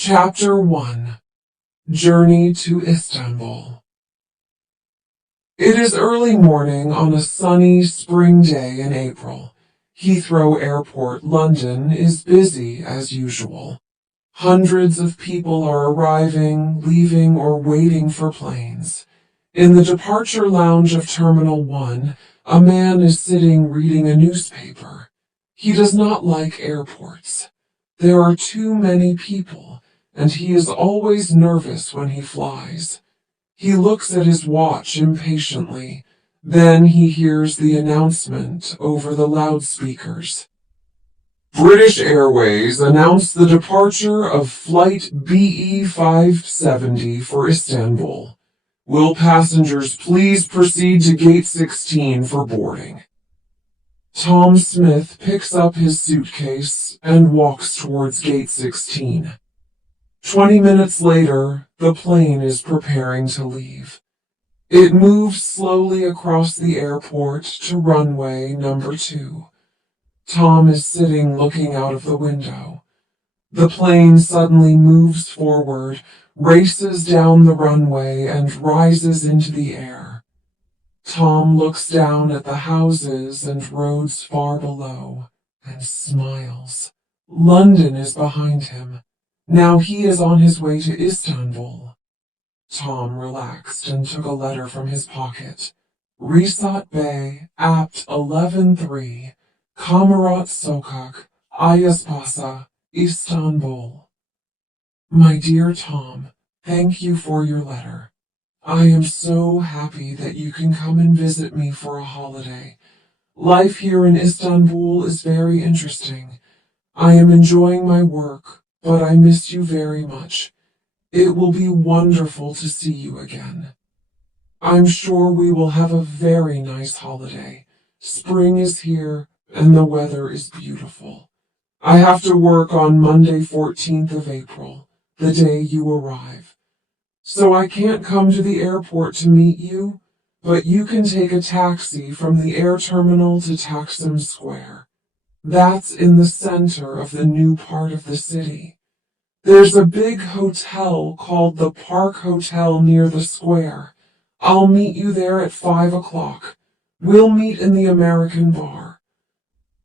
Chapter 1. Journey to Istanbul. It is early morning on a sunny spring day in April. Heathrow Airport, London, is busy as usual. Hundreds of people are arriving, leaving, or waiting for planes. In the departure lounge of Terminal 1, a man is sitting reading a newspaper. He does not like airports. There are too many people, and he is always nervous when he flies. He looks at his watch impatiently. Then he hears the announcement over the loudspeakers. British Airways announced the departure of Flight BE 570 for Istanbul. Will passengers please proceed to Gate 16 for boarding? Tom Smith picks up his suitcase and walks towards Gate 16. 20 minutes later, the plane is preparing to leave. It moves slowly across the airport to runway number 2. Tom is sitting looking out of the window. The plane suddenly moves forward, races down the runway, and rises into the air. Tom looks down at the houses and roads far below and smiles. London is behind him. Now he is on his way to Istanbul. Tom relaxed and took a letter from his pocket. Risat Bey, Apt 11-3, Kamarat Sokak, Ayaspasa, Istanbul. My dear Tom, thank you for your letter. I am so happy that you can come and visit me for a holiday. Life here in Istanbul is very interesting. I am enjoying my work, but I miss you very much. It will be wonderful to see you again. I'm sure we will have a very nice holiday. Spring is here, and the weather is beautiful. I have to work on Monday, 14th of April, the day you arrive. So I can't come to the airport to meet you, but you can take a taxi from the air terminal to Taksim Square. That's in the center of the new part of the city. There's a big hotel called the Park Hotel near the square. I'll meet you there at 5 o'clock. We'll meet in the American bar.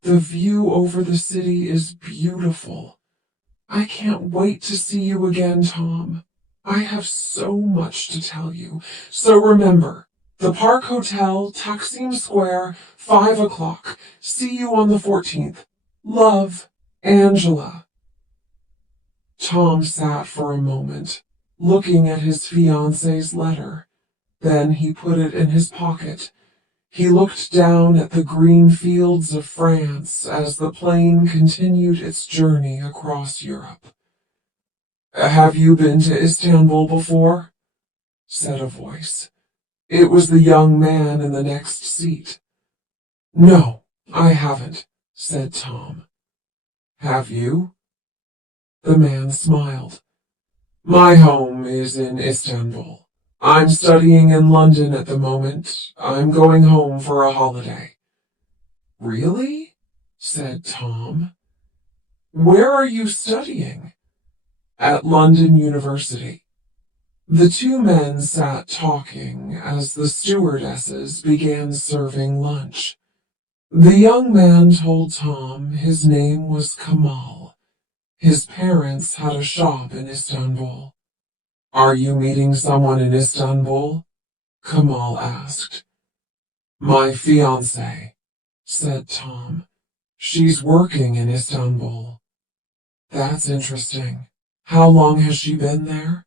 The view over the city is beautiful. I can't wait to see you again, Tom. I have so much to tell you. So remember, the Park Hotel, Taksim Square, 5 o'clock. See you on the 14th. Love, Angela. Tom sat for a moment, looking at his fiancée's letter. Then he put it in his pocket. He looked down at the green fields of France as the plane continued its journey across Europe. Have you been to Istanbul before? Said a voice. It was the young man in the next seat. No, I haven't, said Tom. Have you? The man smiled. My home is in Istanbul. I'm studying in London at the moment. I'm going home for a holiday. Really? Said Tom. Where are you studying? At London University. The two men sat talking as the stewardesses began serving lunch. The young man told Tom his name was Kamal. His parents had a shop in Istanbul. Are you meeting someone in Istanbul? Kamal asked. My fiancée, said Tom. She's working in Istanbul. That's interesting. How long has she been there?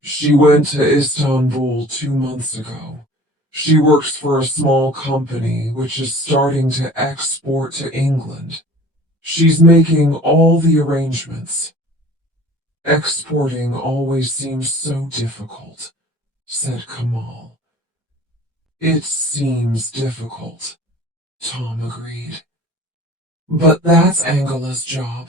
She went to Istanbul 2 months ago. She works for a small company which is starting to export to England. She's making all the arrangements. Exporting always seems so difficult, said Kamal. It seems difficult, Tom agreed. But that's Angela's job.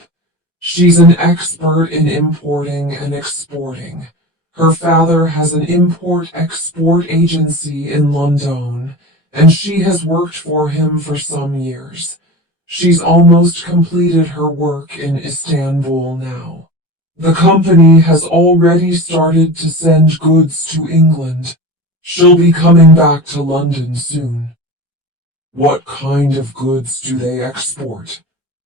She's an expert in importing and exporting. Her father has an import-export agency in London, and she has worked for him for some years. She's almost completed her work in Istanbul now. The company has already started to send goods to England. She'll be coming back to London soon. What kind of goods do they export?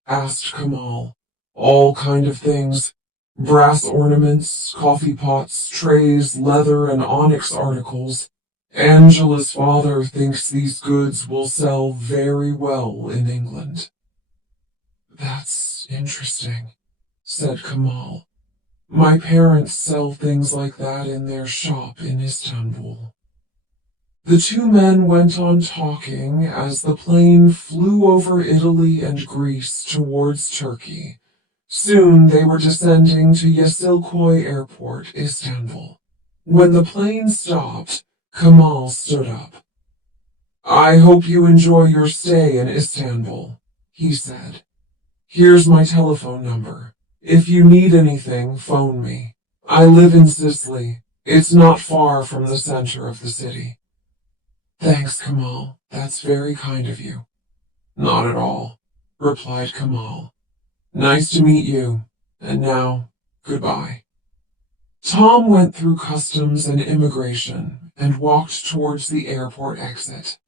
Asked Kamal. All kind of things. Brass ornaments, coffee pots, trays, leather and onyx articles. Angela's father thinks these goods will sell very well in England. That's interesting, said Kamal. My parents sell things like that in their shop in Istanbul. The two men went on talking as the plane flew over Italy and Greece towards Turkey. Soon they were descending to Yeşilköy Airport, Istanbul. When the plane stopped, Kamal stood up. I hope you enjoy your stay in Istanbul, he said. Here's my telephone number. If you need anything, phone me. I live in Sicily. It's not far from the center of the city. Thanks, Kamal. That's very kind of you. Not at all, replied Kamal. Nice to meet you. And now, goodbye. Tom went through customs and immigration and walked towards the airport exit.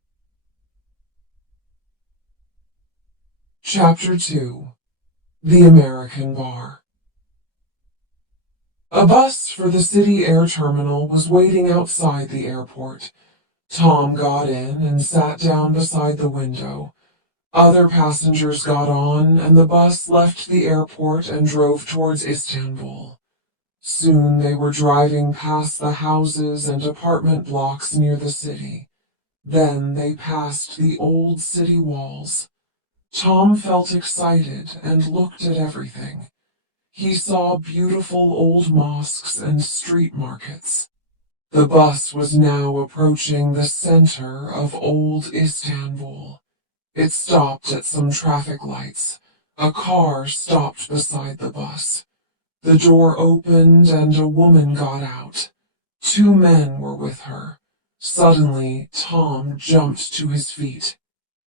Chapter 2. The American Bar. A bus for the city air terminal was waiting outside the airport. Tom got in and sat down beside the window. Other passengers got on, and the bus left the airport and drove towards Istanbul. Soon they were driving past the houses and apartment blocks near the city. Then they passed the old city walls. Tom felt excited and looked at everything. He saw beautiful old mosques and street markets. The bus was now approaching the center of old Istanbul. It stopped at some traffic lights. A car stopped beside the bus. The door opened and a woman got out. Two men were with her. Suddenly, Tom jumped to his feet.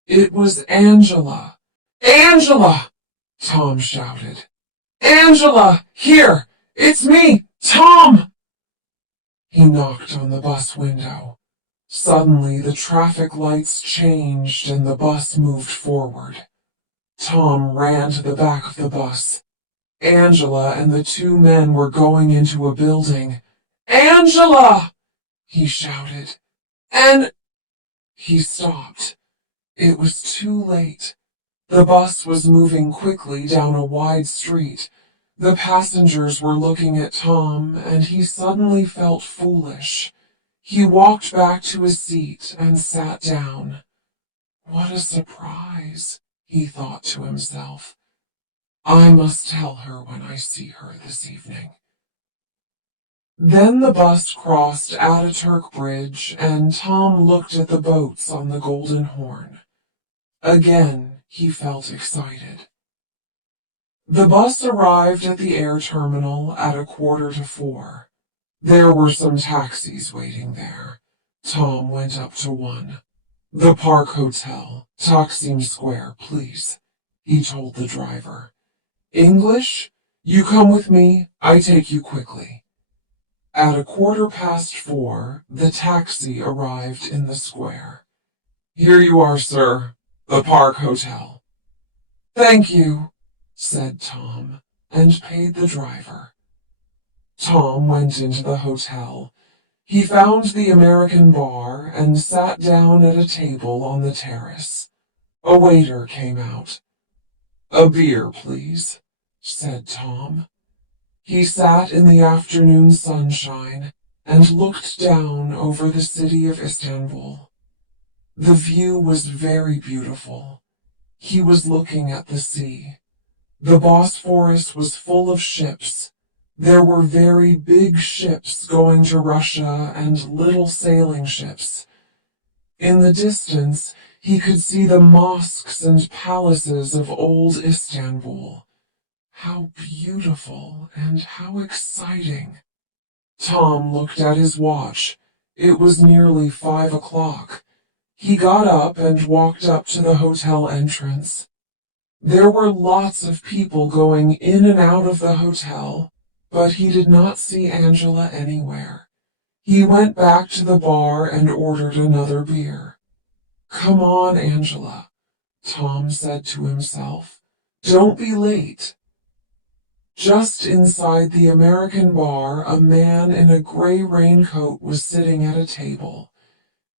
It was Angela. Angela! Tom shouted. Angela! Here! It's me! Tom! He knocked on the bus window. Suddenly, the traffic lights changed and the bus moved forward. Tom ran to the back of the bus. Angela and the two men were going into a building. Angela! He shouted. And he stopped. It was too late. The bus was moving quickly down a wide street. The passengers were looking at Tom, and he suddenly felt foolish. He walked back to his seat and sat down. What a surprise, he thought to himself. I must tell her when I see her this evening. Then the bus crossed Ataturk Bridge, and Tom looked at the boats on the Golden Horn. Again, he felt excited. The bus arrived at the air terminal at 4:45. There were some taxis waiting there. Tom went up to one. The Park Hotel, Taksim Square, please, he told the driver. English? You come with me, I take you quickly. At 4:15, the taxi arrived in the square. Here you are, sir, the Park Hotel. Thank you, said Tom, and paid the driver. Tom went into the hotel. He found the American bar and sat down at a table on the terrace. A waiter came out. A beer, please, said Tom. He sat in the afternoon sunshine and looked down over the city of Istanbul. The view was very beautiful. He was looking at the sea. The Bosphorus was full of ships. There were very big ships going to Russia and little sailing ships. In the distance, he could see the mosques and palaces of old Istanbul. How beautiful and how exciting. Tom looked at his watch. It was nearly 5 o'clock. He got up and walked up to the hotel entrance. There were lots of people going in and out of the hotel, but he did not see Angela anywhere. He went back to the bar and ordered another beer. "Come on, Angela," Tom said to himself. "Don't be late." Just inside the American bar, a man in a gray raincoat was sitting at a table.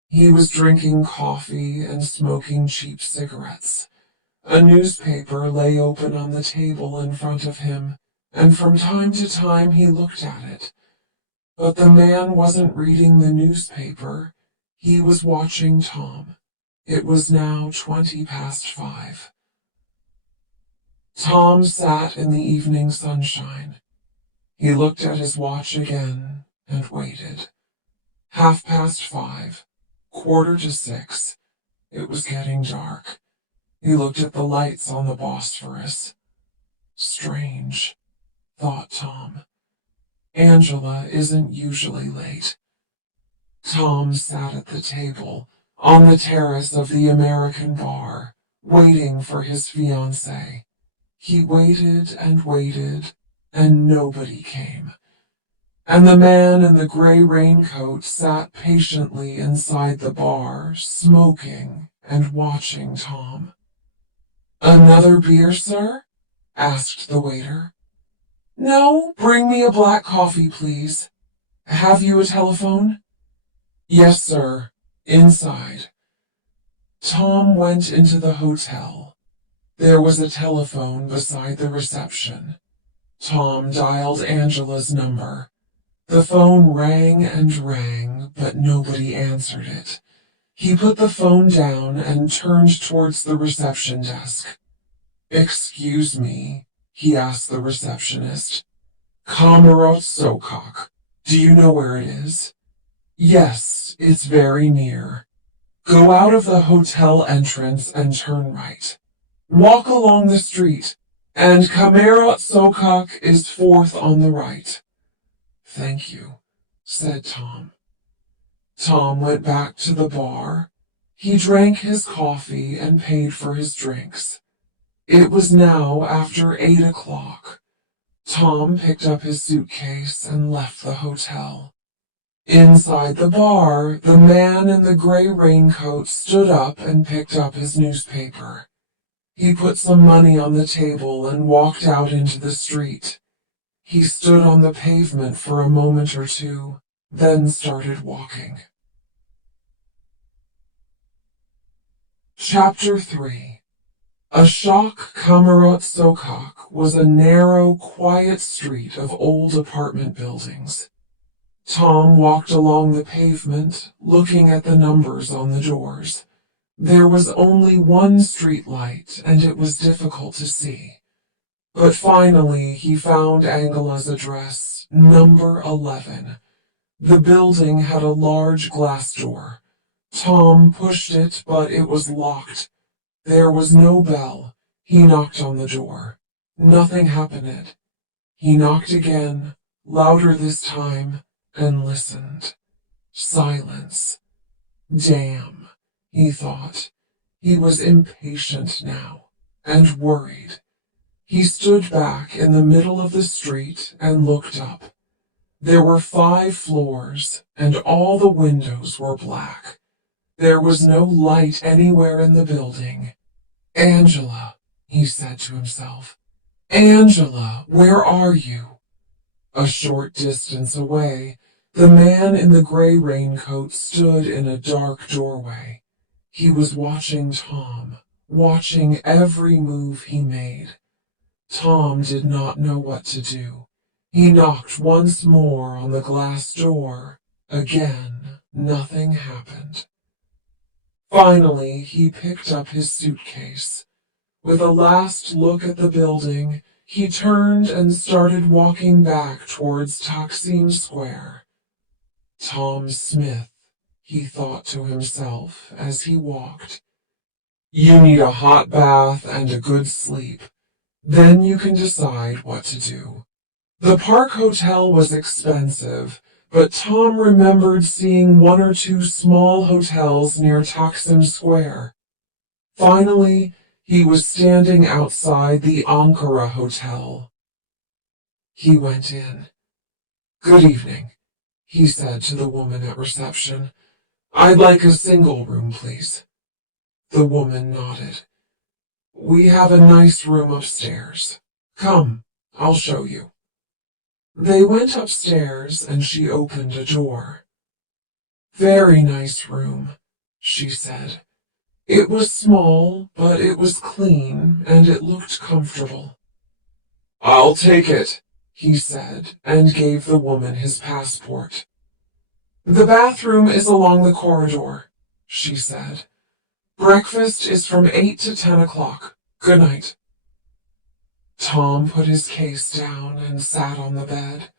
He was drinking coffee and smoking cheap cigarettes. A newspaper lay open on the table in front of him, and from time to time he looked at it. But the man wasn't reading the newspaper. He was watching Tom. It was now 5:20. Tom sat in the evening sunshine. He looked at his watch again and waited. 5:30, 5:45. It was getting dark. He looked at the lights on the Bosphorus. Strange, thought Tom. Angela isn't usually late. Tom sat at the table on the terrace of the American bar, waiting for his fiancée. He waited, and nobody came. And the man in the gray raincoat sat patiently inside the bar, smoking and watching Tom. "Another beer, sir?" asked the waiter. "No, bring me a black coffee, please. Have you a telephone?" "Yes, sir. Inside." Tom went into the hotel. There was a telephone beside the reception. Tom dialed Angela's number. The phone rang and rang, but nobody answered it. He put the phone down and turned towards the reception desk. "Excuse me," he asked the receptionist. "Kamerot Sokak. Do you know where it is?" "Yes, it's very near. Go out of the hotel entrance and turn right. Walk along the street, and Kamerot Sokak is fourth on the right." "Thank you," said Tom. Tom went back to the bar. He drank his coffee and paid for his drinks. It was now after 8 o'clock. Tom picked up his suitcase and left the hotel. Inside the bar, the man in the gray raincoat stood up and picked up his newspaper. He put some money on the table and walked out into the street. He stood on the pavement for a moment or two, then started walking. Chapter 3. Ashok Kamerot Sokak was a narrow, quiet street of old apartment buildings. Tom walked along the pavement, looking at the numbers on the doors. There was only one street light, and it was difficult to see. But finally he found Angela's address, number 11. The building had a large glass door. Tom pushed it, but it was locked. There was no bell. He knocked on the door. Nothing happened. He knocked again, louder this time, and listened. Silence. Damn, he thought. He was impatient now, and worried. He stood back in the middle of the street and looked up. There were 5 floors, and all the windows were black. There was no light anywhere in the building. "Angela," he said to himself. "Angela, where are you?" A short distance away, the man in the gray raincoat stood in a dark doorway. He was watching Tom, watching every move he made. Tom did not know what to do. He knocked once more on the glass door. Again, nothing happened. Finally, he picked up his suitcase. With a last look at the building, he turned and started walking back towards Taksim Square. Tom Smith, he thought to himself as he walked. You need a hot bath and a good sleep. Then you can decide what to do. The Park Hotel was expensive, but Tom remembered seeing 1 or 2 small hotels near Taksim Square. Finally, he was standing outside the Ankara Hotel. He went in. "Good evening," he said to the woman at reception. "I'd like a single room, please." The woman nodded. "We have a nice room upstairs. Come, I'll show you." They went upstairs and she opened a door. "Very nice room," she said. It was small, but it was clean and it looked comfortable. "I'll take it," he said, and gave the woman his passport. "The bathroom is along the corridor," she said. "Breakfast is from 8 to 10 o'clock. Good night." Tom put his case down and sat on the bed.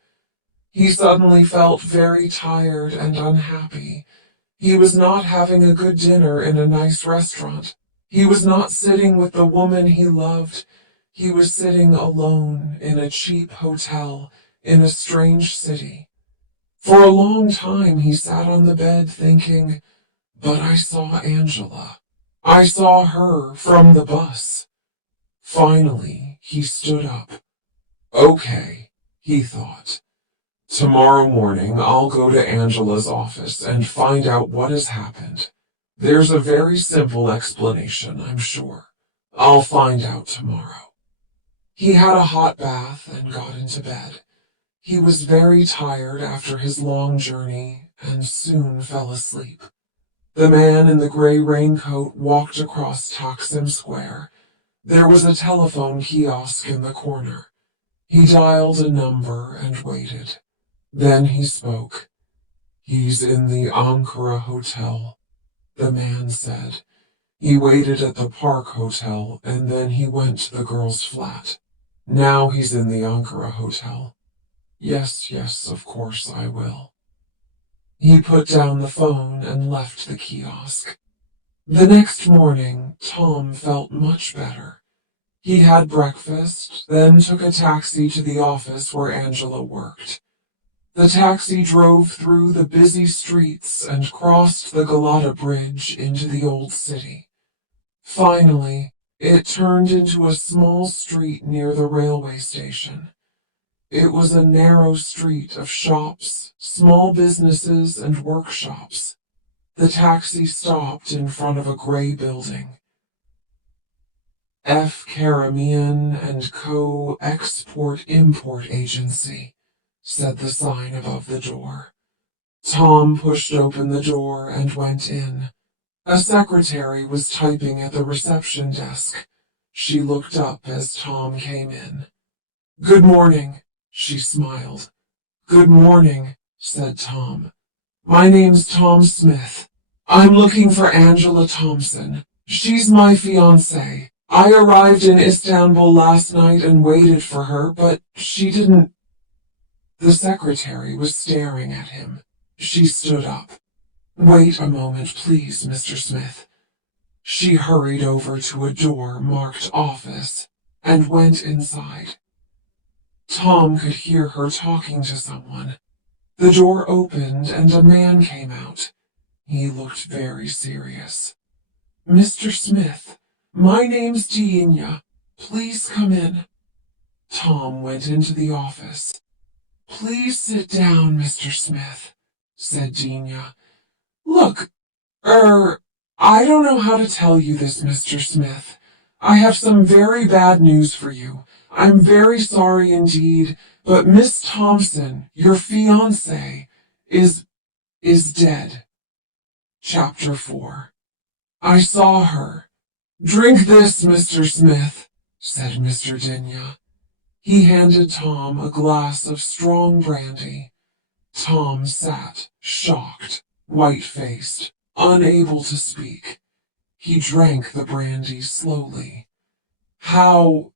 He suddenly felt very tired and unhappy. He was not having a good dinner in a nice restaurant. He was not sitting with the woman he loved. He was sitting alone in a cheap hotel in a strange city. For a long time he sat on the bed thinking, "But I saw Angela. I saw her from the bus." Finally, he stood up. "Okay," he thought. "Tomorrow morning I'll go to Angela's office and find out what has happened. There's a very simple explanation, I'm sure. I'll find out tomorrow." He had a hot bath and got into bed. He was very tired after his long journey and soon fell asleep. The man in the gray raincoat walked across Taksim Square. There was a telephone kiosk in the corner. He dialed a number and waited. Then he spoke. "He's in the Ankara Hotel," the man said. "He waited at the Park Hotel and then he went to the girl's flat. Now he's in the Ankara Hotel." "Yes, yes, of course I will." He put down the phone and left the kiosk. The next morning, Tom felt much better. He had breakfast, then took a taxi to the office where Angela worked. The taxi drove through the busy streets and crossed the Galata Bridge into the old city. Finally, it turned into a small street near the railway station. It was a narrow street of shops, small businesses, and workshops. The taxi stopped in front of a gray building. "F. Karamian and Co. Export-Import Agency," said the sign above the door. Tom pushed open the door and went in. A secretary was typing at the reception desk. She looked up as Tom came in. "Good morning," she smiled. "Good morning," said Tom. "My name's Tom Smith. I'm looking for Angela Thompson. She's my fiancée. I arrived in Istanbul last night and waited for her, but she didn't—" The secretary was staring at him. She stood up. "Wait a moment, please, Mr. Smith." She hurried over to a door marked Office and went inside. Tom could hear her talking to someone. The door opened and a man came out. He looked very serious. "Mr. Smith, my name's DEA. Please come in." Tom went into the office. "Please sit down, Mr. Smith," said DEA. "Look, I don't know how to tell you this, Mr. Smith. I have some very bad news for you. I'm very sorry indeed, but Miss Thompson, your fiancée, is dead." Chapter 4. "I saw her." "Drink this, Mr. Smith," said Mr. DEA. He handed Tom a glass of strong brandy. Tom sat, shocked, white-faced, unable to speak. He drank the brandy slowly. How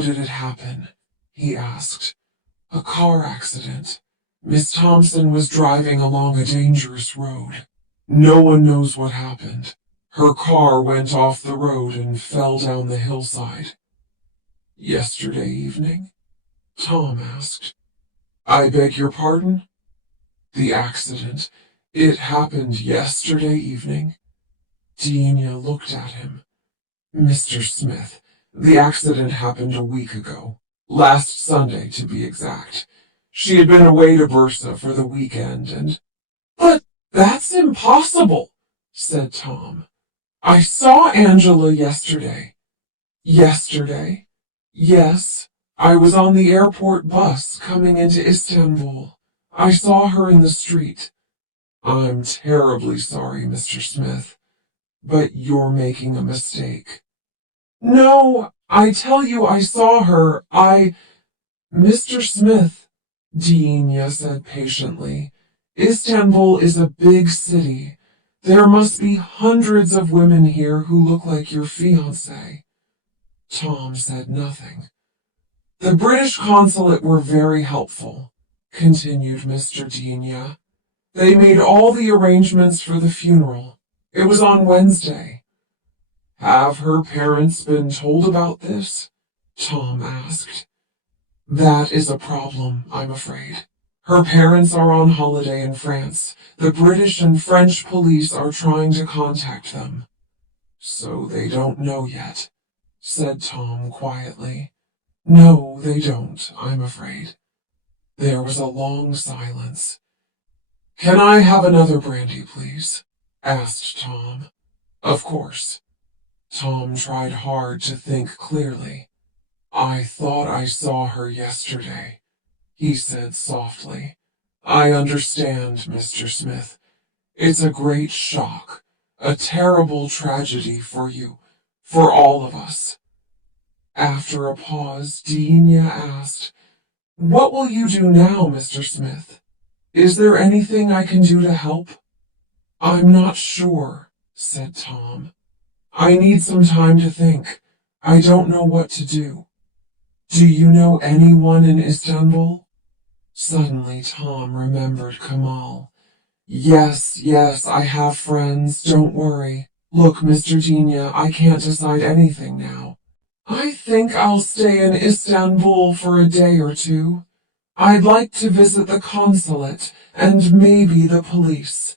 did it happen?" he asked. "A car accident. Miss Thompson was driving along a dangerous road. No one knows what happened. Her car went off the road and fell down the hillside." "Yesterday evening?" Tom asked. "I beg your pardon?" "The accident. It happened yesterday evening?" DEA looked at him. "Mr. Smith, the accident happened a week ago. Last Sunday, to be exact. She had been away to Bursa for the weekend and... But that's impossible, said Tom. I saw Angela yesterday. Yesterday? Yes, I was on the airport bus coming into Istanbul. I saw her in the street. I'm terribly sorry, Mr. Smith, but you're making a mistake. No, I tell you I saw her. Mr. Smith, Deania said patiently, Istanbul is a big city. There must be hundreds of women here who look like your fiancé. Tom said nothing. The British consulate were very helpful, continued Mr. Deania. They made all the arrangements for the funeral. It was on Wednesday. Have her parents been told about this? Tom asked. That is a problem, I'm afraid. Her parents are on holiday in France. The British and French police are trying to contact them. So they don't know yet, said Tom quietly. No, they don't, I'm afraid. There was a long silence. Can I have another brandy, please? Asked Tom. Of course. Tom tried hard to think clearly. I thought I saw her yesterday, he said softly. I understand, Mr. Smith. It's a great shock, a terrible tragedy for you, for all of us. After a pause, Deania asked, What will you do now, Mr. Smith? Is there anything I can do to help? I'm not sure, said Tom. I need some time to think. I don't know what to do. Do you know anyone in Istanbul? Suddenly Tom remembered Kamal. Yes, I have friends, don't worry. Look, Mr. Deania, I can't decide anything now. I think I'll stay in Istanbul for a day or two. I'd like to visit the consulate and maybe the police.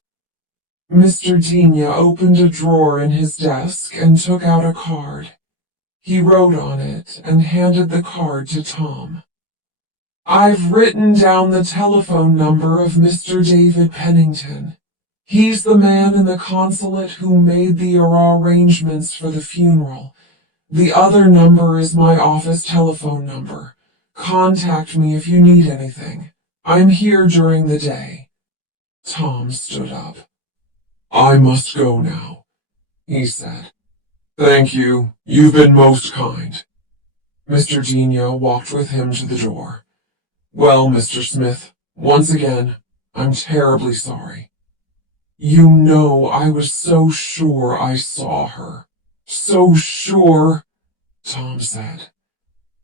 Mr. Deania opened a drawer in his desk and took out a card. He wrote on it and handed the card to Tom. I've written down the telephone number of Mr. David Pennington. He's the man in the consulate who made the arrangements for the funeral. The other number is my office telephone number. Contact me if you need anything. I'm here during the day. Tom stood up. I must go now, he said. Thank you. You've been most kind. Mr. Deania walked with him to the door. Well, Mr. Smith, once again, I'm terribly sorry. You know, I was so sure I saw her. So sure, Tom said.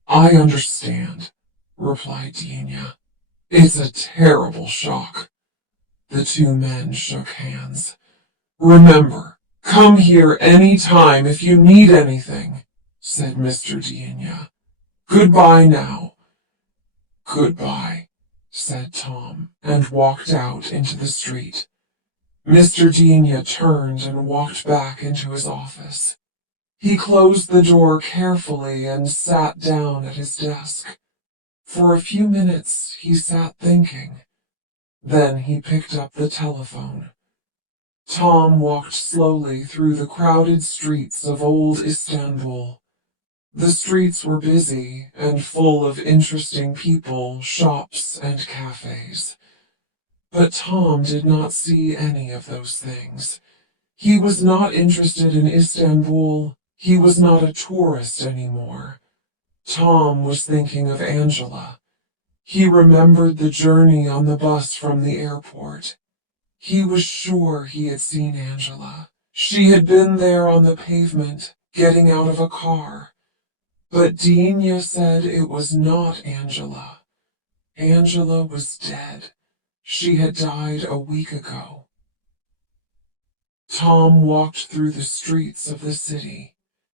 I understand, replied Deania. It's a terrible shock. The two men shook hands. Remember, come here any time if you need anything, said Mr. Deania. Goodbye now. Goodbye, said Tom, and walked out into the street. Mr. Deania turned and walked back into his office. He closed the door carefully and sat down at his desk. For a few minutes he sat thinking. Then he picked up the telephone. Tom walked slowly through the crowded streets of old Istanbul. The streets were busy and full of interesting people, shops, and cafes. But Tom did not see any of those things. He was not interested in Istanbul. He was not a tourist anymore. Tom was thinking of Angela. He remembered the journey on the bus from the airport. He was sure he had seen Angela. She had been there on the pavement, getting out of a car. But Deania said it was not Angela. Angela was dead. She had died a week ago. Tom walked through the streets of the city.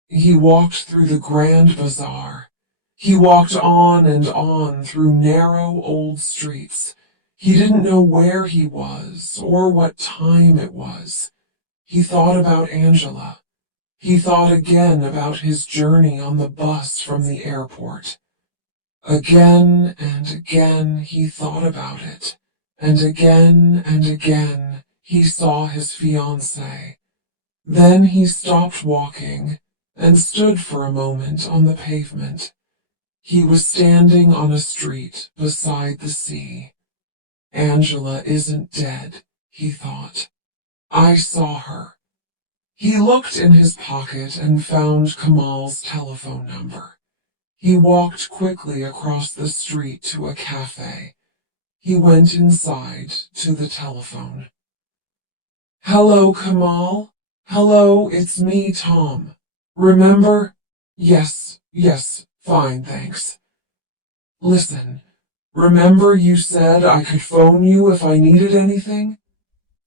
He walked through the Grand Bazaar. He walked on and on through narrow old streets. He didn't know where he was or what time it was. He thought about Angela. He thought again about his journey on the bus from the airport. Again and again he thought about it, and again he saw his fiancée. Then he stopped walking and stood for a moment on the pavement. He was standing on a street beside the sea. Angela isn't dead, he thought. I saw her. He looked in his pocket and found Kamal's telephone number. He walked quickly across the street to a cafe. He went inside to the telephone. Hello, Kamal. Hello, it's me, Tom. Remember? Yes, fine, thanks. Listen, remember you said I could phone you if I needed anything?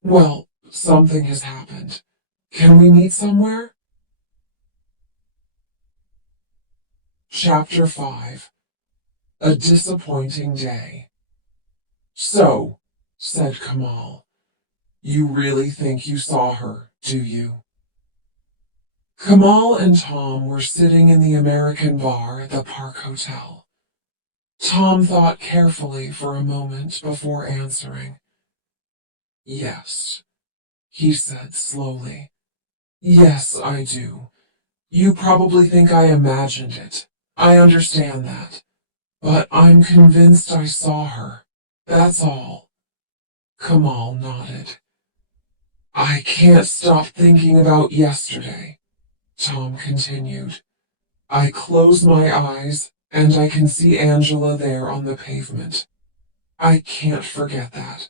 Well, something has happened. Can we meet somewhere? Chapter 5. A Disappointing Day. So, said Kamal, you really think you saw her, do you? Kamal and Tom were sitting in the American bar at the Park Hotel. Tom thought carefully for a moment before answering. Yes, he said slowly. Yes, I do. You probably think I imagined it. I understand that. But I'm convinced I saw her. That's all. Kamal nodded. I can't stop thinking about yesterday, Tom continued. I close my eyes and I can see Angela there on the pavement. I can't forget that.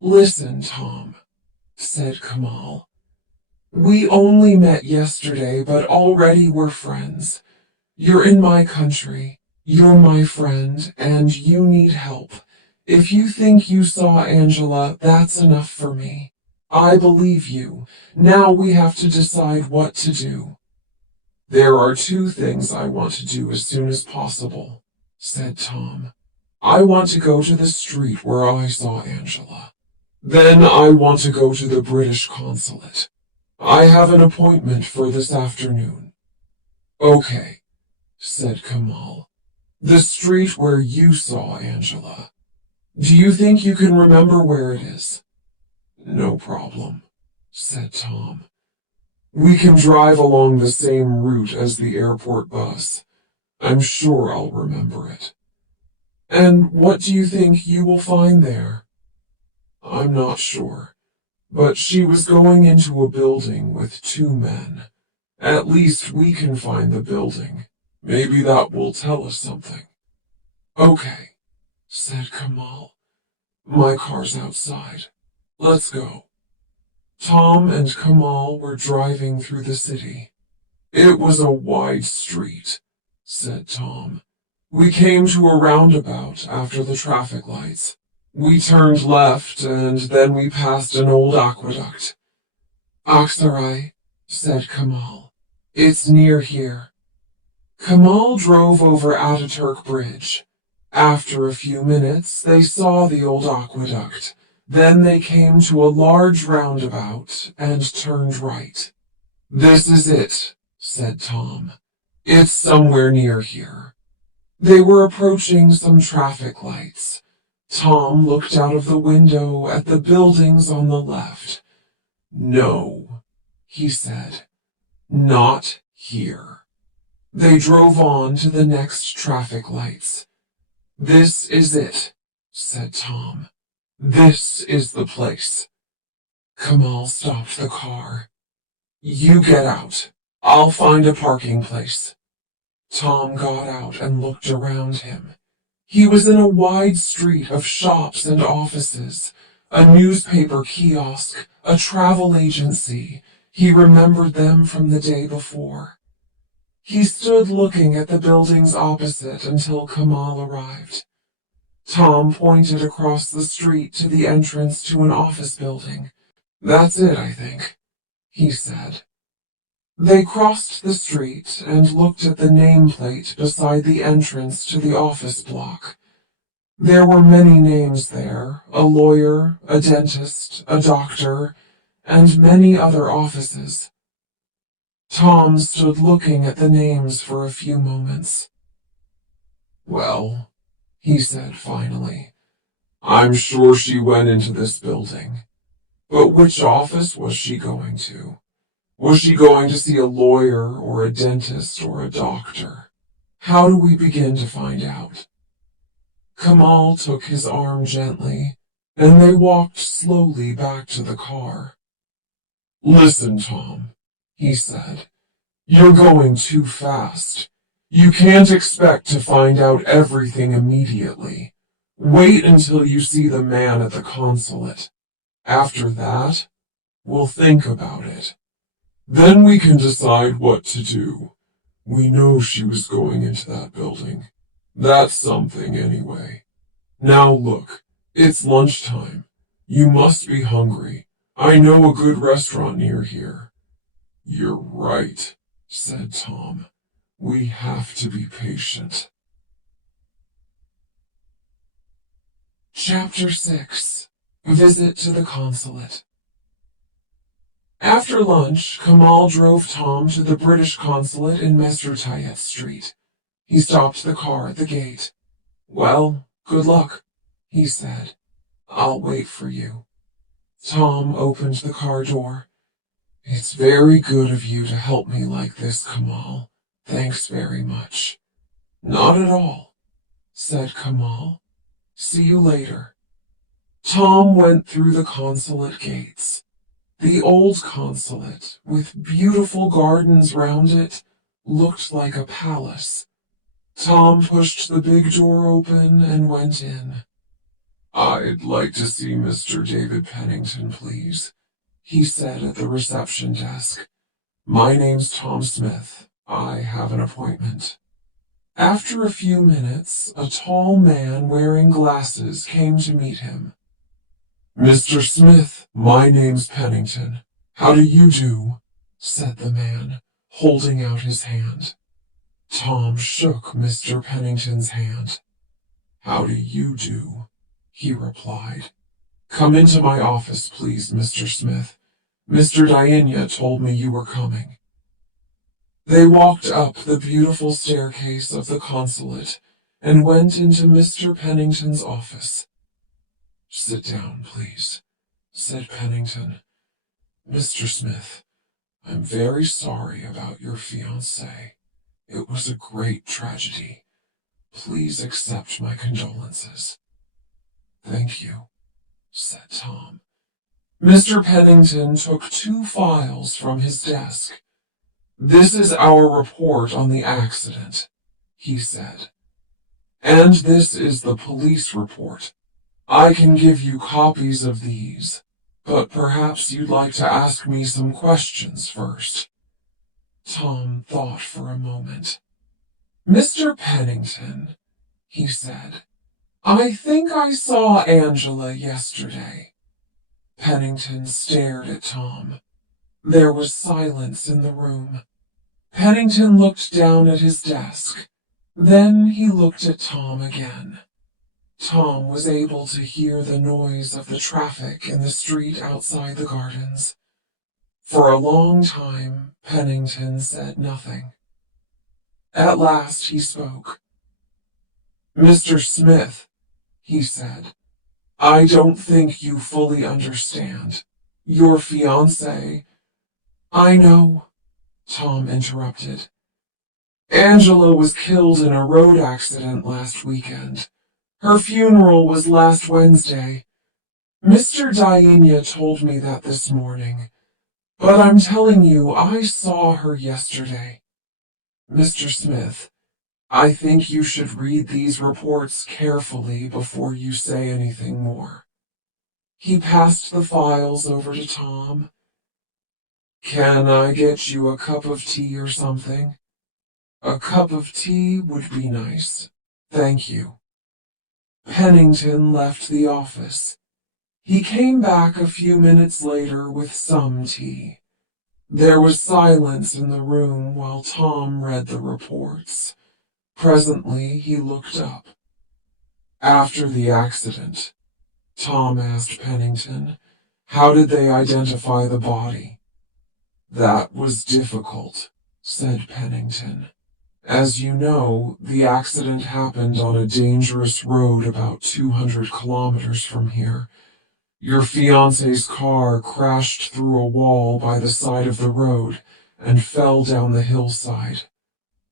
Listen, Tom, said Kamal. We only met yesterday, but already we're friends. You're in my country, you're my friend, and you need help. If you think you saw Angela, that's enough for me. I believe you. Now we have to decide what to do. There are two things I want to do as soon as possible, said Tom. I want to go to the street where I saw Angela. Then I want to go to the British Consulate. I have an appointment for this afternoon. Okay, said Kamal. The street where you saw Angela. Do you think you can remember where it is? No problem, said Tom. We can drive along the same route as the airport bus. I'm sure I'll remember it. And what do you think you will find there? I'm not sure, but she was going into a building with two men. At least we can find the building. Maybe that will tell us something. Okay, said Kamal. My car's outside. Let's go. Tom and Kamal were driving through the city. It was a wide street, said Tom. We came to a roundabout after the traffic lights. We turned left and then we passed an old aqueduct. Aksaray, said Kamal. It's near here. Kamal drove over Ataturk Bridge. After a few minutes, they saw the old aqueduct. Then they came to a large roundabout and turned right. This is it, said Tom. It's somewhere near here. They were approaching some traffic lights. Tom looked out of the window at the buildings on the left. No, he said. Not here. They drove on to the next traffic lights. This is it, said Tom. This is the place. Kamal stopped the car. You get out. I'll find a parking place. Tom got out and looked around him. He was in a wide street of shops and offices, a newspaper kiosk, a travel agency. He remembered them from the day before. He stood looking at the buildings opposite until Kamal arrived. Tom pointed across the street to the entrance to an office building. That's it, I think, he said. They crossed the street and looked at the nameplate beside the entrance to the office block. There were many names there, a lawyer, a dentist, a doctor, and many other offices. Tom stood looking at the names for a few moments. Well, he said finally, I'm sure she went into this building. But which office was she going to? Was she going to see a lawyer or a dentist or a doctor? How do we begin to find out? Kamal took his arm gently, and they walked slowly back to the car. Listen, Tom, he said. You're going too fast. You can't expect to find out everything immediately. Wait until you see the man at the consulate. After that, we'll think about it. Then we can decide what to do. We know she was going into that building. That's something anyway. Now look, it's lunchtime. You must be hungry. I know a good restaurant near here. You're right, said Tom. We have to be patient. Chapter 6. Visit to the Consulate. After lunch, Kamal drove Tom to the British Consulate in Mesrutayet Street. He stopped the car at the gate. Well, good luck, he said. I'll wait for you. Tom opened the car door. It's very good of you to help me like this, Kamal. Thanks very much. Not at all, said Kamal. See you later. Tom went through the consulate gates. The old consulate, with beautiful gardens round it, looked like a palace. Tom pushed the big door open and went in. I'd like to see Mr. David Pennington, please, he said at the reception desk. My name's Tom Smith. I have an appointment. After a few minutes, a tall man wearing glasses came to meet him. Mr. Smith, my name's Pennington. How do you do? Said the man, holding out his hand. Tom shook Mr. Pennington's hand. How do you do? He replied. Come into my office, please, Mr. Smith. Mr. Diana told me you were coming. They walked up the beautiful staircase of the consulate and went into Mr. Pennington's office. Sit down, please, said Pennington. Mr. Smith, I'm very sorry about your fiancée. It was a great tragedy. Please accept my condolences. Thank you, said Tom. Mr. Pennington took 2 files from his desk. This is our report on the accident, he said. And this is the police report. I can give you copies of these, but perhaps you'd like to ask me some questions first. Tom thought for a moment. Mr. Pennington, he said, I think I saw Angela yesterday. Pennington stared at Tom. There was silence in the room. Pennington looked down at his desk. Then he looked at Tom again. Tom was able to hear the noise of the traffic in the street outside the gardens. For a long time, Pennington said nothing. At last he spoke. Mr. Smith, he said, I don't think you fully understand. Your fiancé... I know, Tom interrupted. Angela was killed in a road accident last weekend. Her funeral was last Wednesday. Mr. Diana told me that this morning. But I'm telling you, I saw her yesterday. Mr. Smith, I think you should read these reports carefully before you say anything more. He passed the files over to Tom. Can I get you a cup of tea or something? A cup of tea would be nice. Thank you. Pennington left the office. He came back a few minutes later with some tea. There was silence in the room while Tom read the reports. Presently he looked up. After the accident, Tom asked Pennington, how did they identify the body? That was difficult, said Pennington. As you know, the accident happened on a dangerous road about 200 kilometers from here. Your fiancé's car crashed through a wall by the side of the road and fell down the hillside.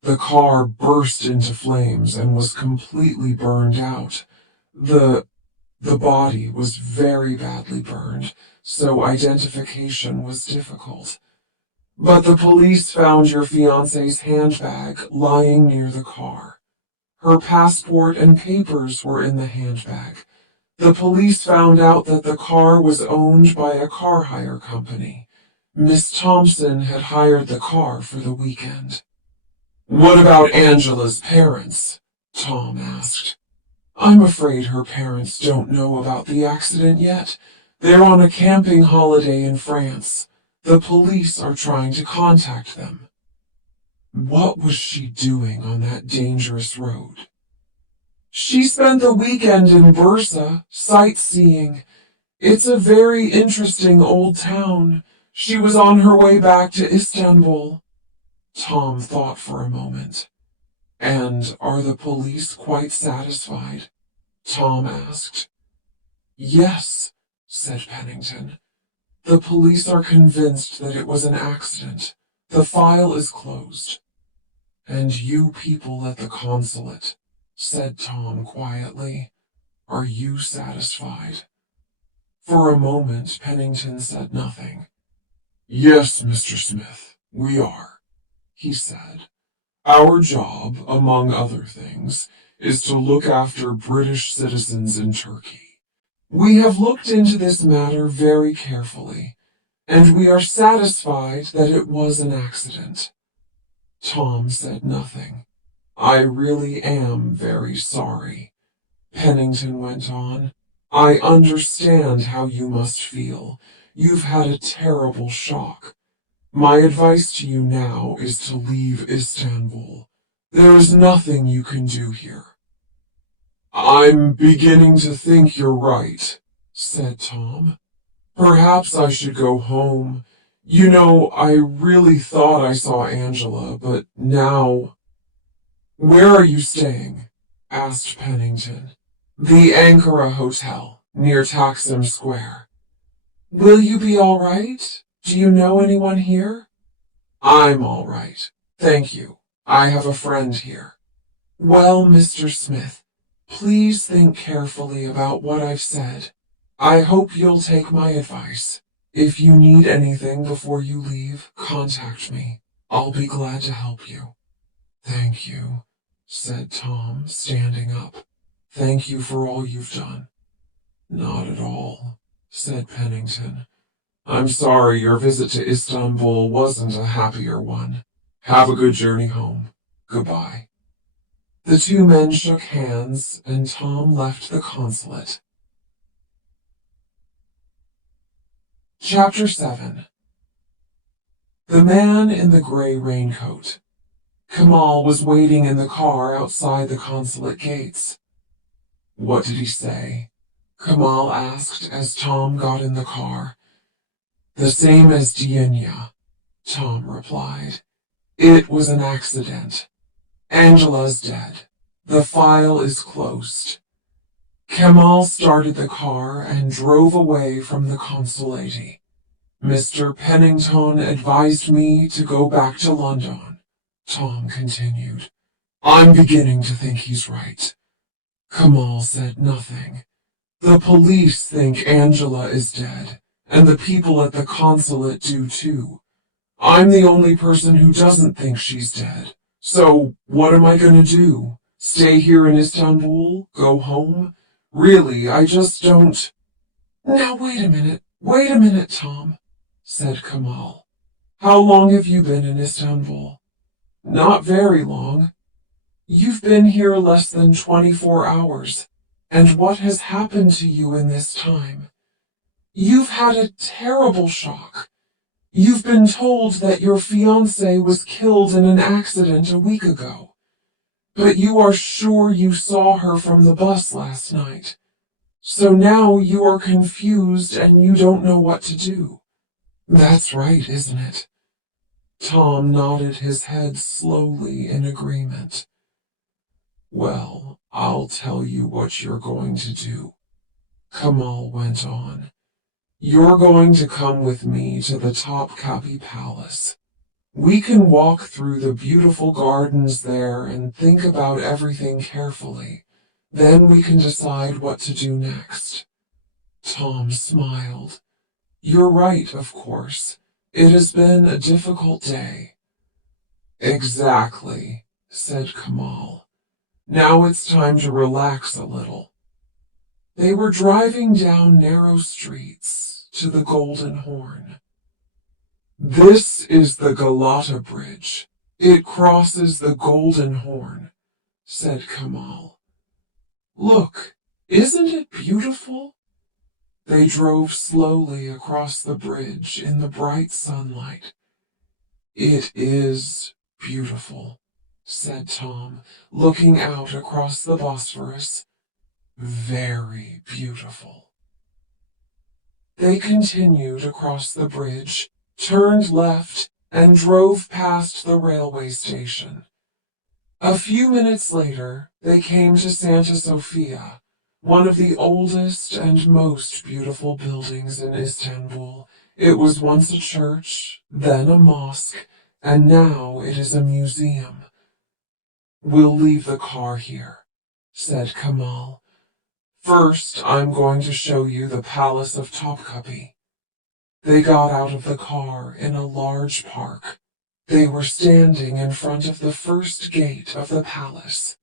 The car burst into flames and was completely burned out. The body was very badly burned, so identification was difficult. But the police found your fiancé's handbag lying near the car. Her passport and papers were in the handbag. The police found out that the car was owned by a car hire company. Miss Thompson had hired the car for the weekend. "What about Angela's parents?" Tom asked. "I'm afraid her parents don't know about the accident yet. They're on a camping holiday in France. The police are trying to contact them." What was she doing on that dangerous road? "She spent the weekend in Bursa, sightseeing. It's a very interesting old town. She was on her way back to Istanbul." Tom thought for a moment. "And are the police quite satisfied?" Tom asked. "Yes," said Pennington. "The police are convinced that it was an accident. The file is closed." "And you people at the consulate," said Tom quietly, "are you satisfied?" For a moment, Pennington said nothing. "Yes, Mr. Smith, we are," he said. "Our job, among other things, is to look after British citizens in Turkey. We have looked into this matter very carefully, and we are satisfied that it was an accident." Tom said nothing. "I really am very sorry," Pennington went on. "I understand how you must feel. You've had a terrible shock. My advice to you now is to leave Istanbul. There is nothing you can do here." "I'm beginning to think you're right," said Tom. "Perhaps I should go home. You know, I really thought I saw Angela, but now—" "Where are you staying?" asked Pennington. "The Ankara Hotel, near Taksim Square." "Will you be all right? Do you know anyone here?" "I'm all right. Thank you. I have a friend here." "Well, Mr. Smith, please think carefully about what I've said. I hope you'll take my advice. If you need anything before you leave, contact me. I'll be glad to help you." "Thank you," said Tom, standing up. "Thank you for all you've done." "Not at all," said Pennington. "I'm sorry your visit to Istanbul wasn't a happier one. Have a good journey home. Goodbye." The two men shook hands, and Tom left the consulate. Chapter 7. The man in the gray raincoat. Kamal was waiting in the car outside the consulate gates. "What did he say?" Kamal asked as Tom got in the car. "The same as Dianya," Tom replied. "It was an accident. Angela's dead. The file is closed." Kamal started the car and drove away from the Consulate. "Mr. Pennington advised me to go back to London," Tom continued. "I'm beginning to think he's right." Kamal said nothing. "The police think Angela is dead, and the people at the consulate do too. I'm the only person who doesn't think she's dead. So what am I going to do? Stay here in Istanbul? Go home? Really, I just don't—" "Now wait a minute, Tom," said Kamal. "How long have you been in Istanbul?" "Not very long." "You've been here less than 24 hours. And what has happened to you in this time? You've had a terrible shock. You've been told that your fiancée was killed in an accident a week ago. But you are sure you saw her from the bus last night. So now you are confused and you don't know what to do. That's right, isn't it?" Tom nodded his head slowly in agreement. Well, I'll tell you what you're going to do, Kamal went on. You're going to come with me to the Topkapi Palace. We can walk through the beautiful gardens there and think about everything carefully. Then we can decide what to do next. Tom smiled. You're right, of course. It has been a difficult day. Exactly, said Kamal. Now it's time to relax a little. They were driving down narrow streets to the Golden Horn. This is the Galata Bridge. It crosses the Golden Horn, said Kamal. Look, isn't it beautiful? They drove slowly across the bridge in the bright sunlight. It is beautiful, said Tom, looking out across the Bosphorus. Very beautiful. They continued across the bridge, turned left, and drove past the railway station. A few minutes later, they came to Santa Sofia, one of the oldest and most beautiful buildings in Istanbul. It was once a church, then a mosque, and now it is a museum. We'll leave the car here, said Kamal. First, I'm going to show you the Palace of Topkapi. They got out of the car in a large park. They were standing in front of the first gate of the palace.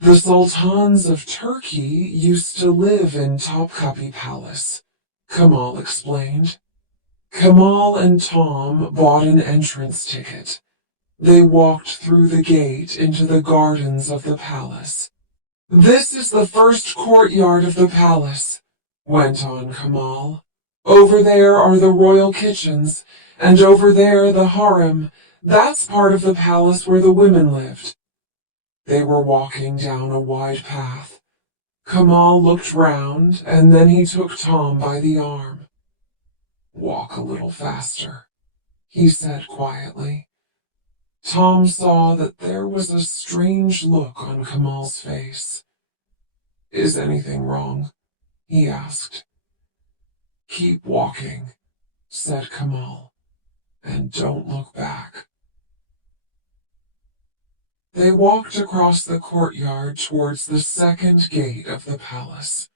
The sultans of Turkey used to live in Topkapi Palace, Kamal explained. Kamal and Tom bought an entrance ticket. They walked through the gate into the gardens of the palace. This is the first courtyard of the palace, went on Kamal. Over there are the royal kitchens, and over there the harem. That's part of the palace where the women lived. They were walking down a wide path. Kamal looked round, and then he took Tom by the arm. Walk a little faster, he said quietly. Tom saw that there was a strange look on Kamal's face. Is anything wrong? He asked. Keep walking, said Kamal, and don't look back. They walked across the courtyard towards the second gate of the palace.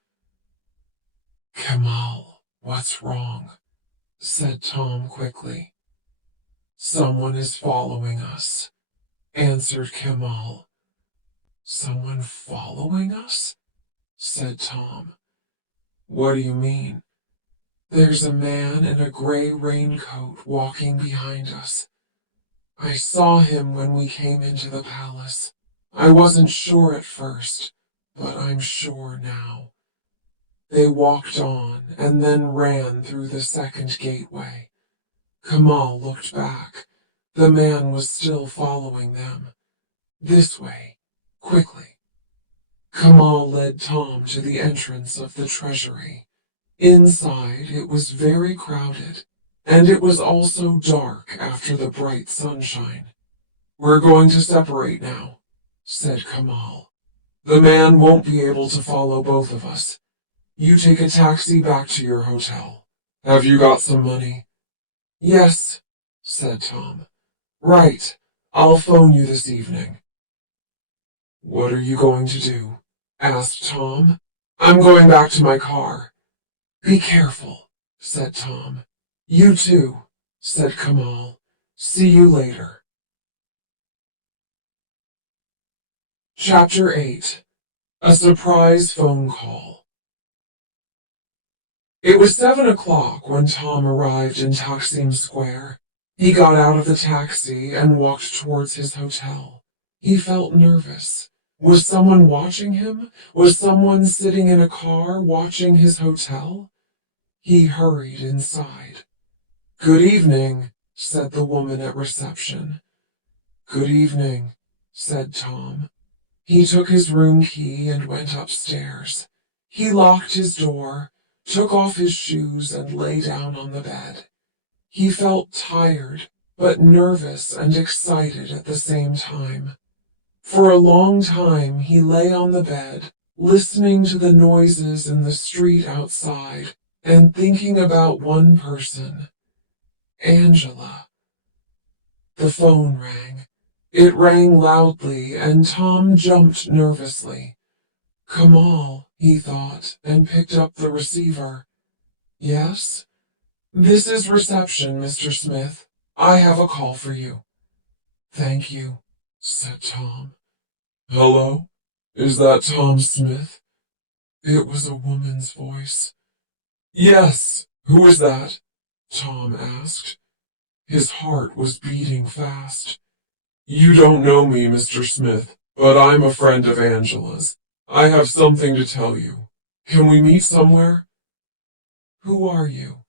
Kamal, what's wrong? Said Tom quickly. Someone is following us, answered Kamal. Someone following us? Said Tom. What do you mean? There's a man in a gray raincoat walking behind us. I saw him when we came into the palace. I wasn't sure at first, but I'm sure now. They walked on and then ran through the second gateway. Kamal looked back. The man was still following them. This way, quickly. Kamal led Tom to the entrance of the treasury. Inside, it was very crowded, and it was also dark after the bright sunshine. We're going to separate now, said Kamal. The man won't be able to follow both of us. You take a taxi back to your hotel. Have you got some money? Yes, said Tom. Right, I'll phone you this evening. What are you going to do? Asked Tom. I'm going back to my car. Be careful, said Tom. You too, said Kamal. See you later. Chapter 8. A Surprise Phone Call. It was 7 o'clock when Tom arrived in Taksim Square. He got out of the taxi and walked towards his hotel. He felt nervous. Was someone watching him? Was someone sitting in a car watching his hotel? He hurried inside. Good evening, said the woman at reception. Good evening, said Tom. He took his room key and went upstairs. He locked his door, took off his shoes, and lay down on the bed. He felt tired, but nervous and excited at the same time. For a long time he lay on the bed, listening to the noises in the street outside and thinking about one person, Angela. The phone rang. It rang loudly, and Tom jumped nervously. Kamal, he thought, and picked up the receiver. Yes? This is reception, Mr. Smith. I have a call for you. Thank you, said Tom. Hello? Is that Tom Smith? It was a woman's voice. Yes, who is that? Tom asked. His heart was beating fast. You don't know me, Mr. Smith, but I'm a friend of Angela's. I have something to tell you. Can we meet somewhere? Who are you?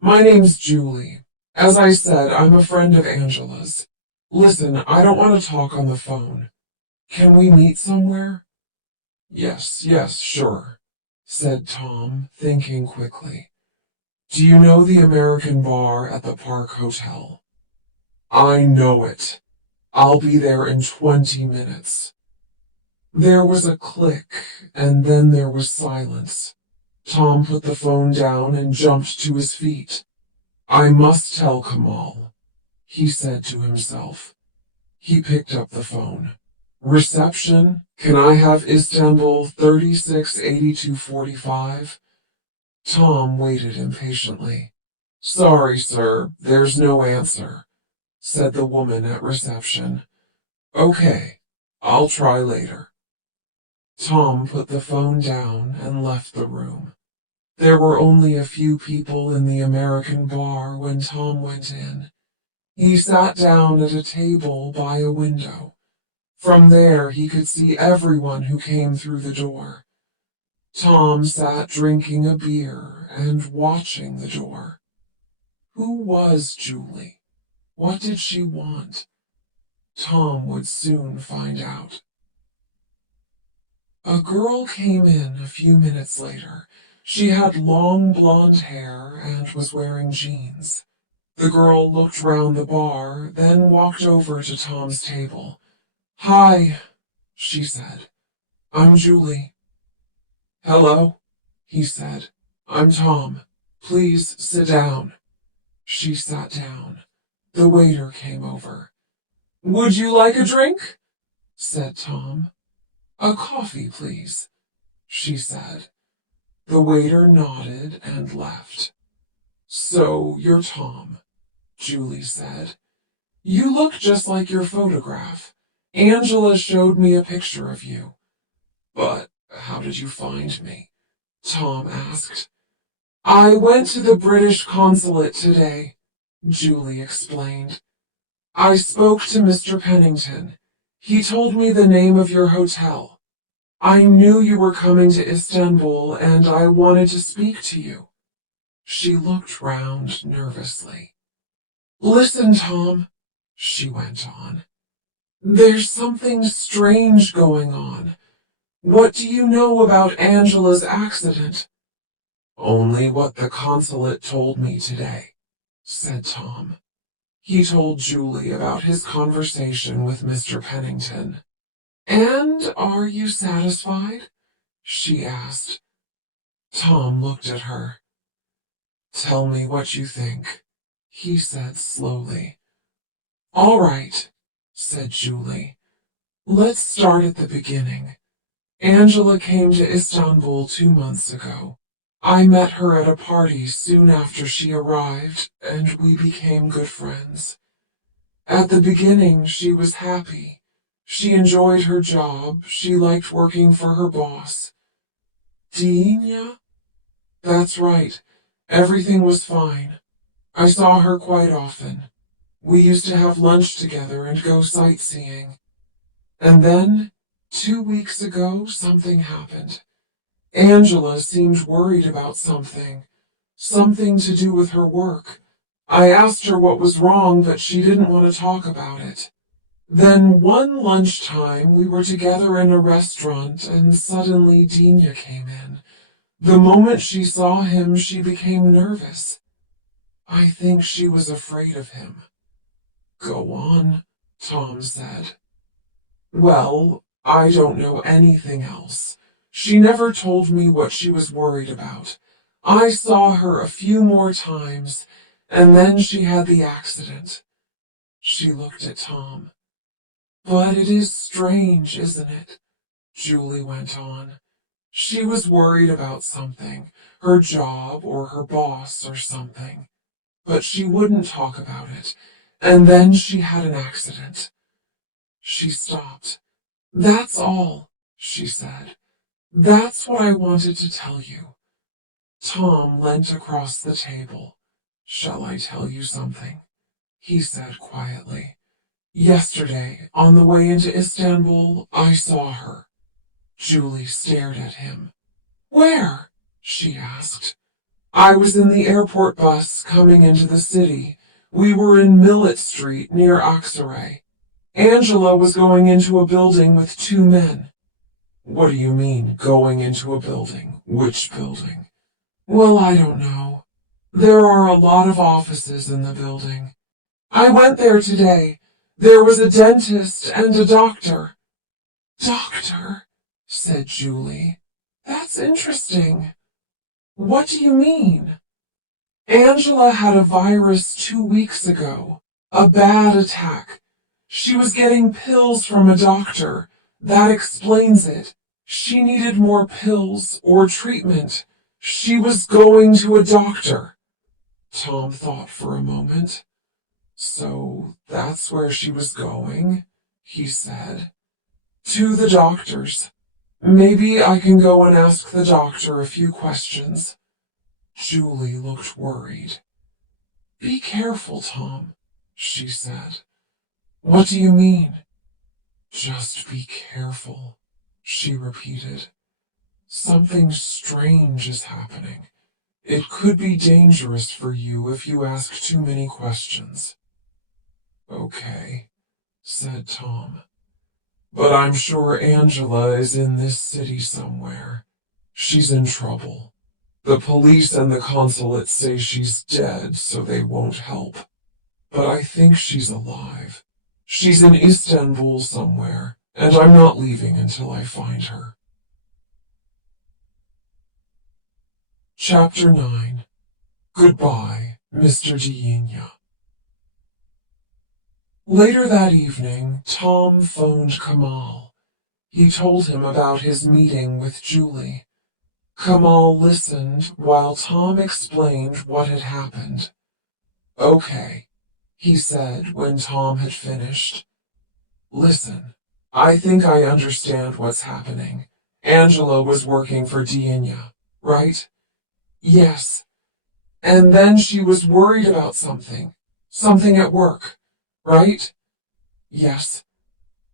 My name's Julie. As I said, I'm a friend of Angela's. Listen, I don't want to talk on the phone. Can we meet somewhere? Yes, sure, said Tom, thinking quickly. Do you know the American bar at the Park Hotel? I know it. I'll be there in 20 minutes. There was a click, and then there was silence. Tom put the phone down and jumped to his feet. I must tell Kamal, he said to himself. He picked up the phone. Reception, can I have Istanbul 368245? Tom waited impatiently. Sorry, sir, there's no answer, said the woman at reception. Okay, I'll try later. Tom put the phone down and left the room. There were only a few people in the American bar when Tom went in. He sat down at a table by a window. From there he could see everyone who came through the door. Tom sat drinking a beer and watching the door. Who was Julie? What did she want? Tom would soon find out. A girl came in a few minutes later. She had long blonde hair and was wearing jeans. The girl looked round the bar, then walked over to Tom's table. Hi, she said. I'm Julie. Hello, he said. I'm Tom. Please sit down. She sat down. The waiter came over. Would you like a drink? Said Tom. A coffee, please, she said. The waiter nodded and left. So you're Tom, Julie said. You look just like your photograph. Angela showed me a picture of you. But how did you find me? Tom asked. I went to the British Consulate today, Julie explained. I spoke to Mr. Pennington. He told me the name of your hotel. I knew you were coming to Istanbul and I wanted to speak to you. She looked round nervously. Listen, Tom, she went on. There's something strange going on. What do you know about Angela's accident? Only what the consulate told me today, said Tom. He told Julie about his conversation with Mr. Pennington. And are you satisfied? She asked. Tom looked at her. Tell me what you think, he said slowly. All right, said Julie. Let's start at the beginning. Angela came to Istanbul 2 months ago. I met her at a party soon after she arrived, and we became good friends. At the beginning, she was happy. She enjoyed her job. She liked working for her boss. DEA? That's right. Everything was fine. I saw her quite often. We used to have lunch together and go sightseeing. And then, 2 weeks ago, something happened. Angela seemed worried about something to do with her work. I asked her what was wrong, but she didn't want to talk about it. Then one lunchtime, we were together in a restaurant, and suddenly DEA came in. The moment she saw him, she became nervous. I think she was afraid of him. Go on, Tom said. Well, I don't know anything else. She never told me what she was worried about. I saw her a few more times, and then she had the accident. She looked at Tom. But it is strange, isn't it? Julie went on. She was worried about something, her job or her boss or something. But she wouldn't talk about it, and then she had an accident. She stopped. That's all, she said. That's what I wanted to tell you. Tom leant across the table. Shall I tell you something? He said quietly. Yesterday, on the way into Istanbul, I saw her. Julie stared at him. Where? She asked. I was in the airport bus coming into the city. We were in Millet Street near Aksaray. Angela was going into a building with two men. What do you mean, going into a building? Which building? Well, I don't know. There are a lot of offices in the building. I went there today. There was a dentist and a doctor. Doctor, said Julie. That's interesting. What do you mean? Angela had a virus 2 weeks ago. A bad attack. She was getting pills from a doctor. That explains it. She needed more pills or treatment. She was going to a doctor. Tom thought for a moment. So that's where she was going, he said. To the doctor's. Maybe I can go and ask the doctor a few questions. Julie looked worried. Be careful, Tom, she said. What do you mean? Just be careful, she repeated. Something strange is happening. It could be dangerous for you if you ask too many questions. Okay, said Tom. But I'm sure Angela is in this city somewhere. She's in trouble. The police and the consulate say she's dead, so they won't help. But I think she's alive. She's in Istanbul somewhere, and I'm not leaving until I find her. Chapter 9. Goodbye, Mr DEA. Later that evening, Tom phoned Kamal. He told him about his meeting with Julie. Kamal listened while Tom explained what had happened. Okay, he said when Tom had finished. Listen, I think I understand what's happening. Angela was working for Diana, right? Yes. And then she was worried about something at work, right? Yes.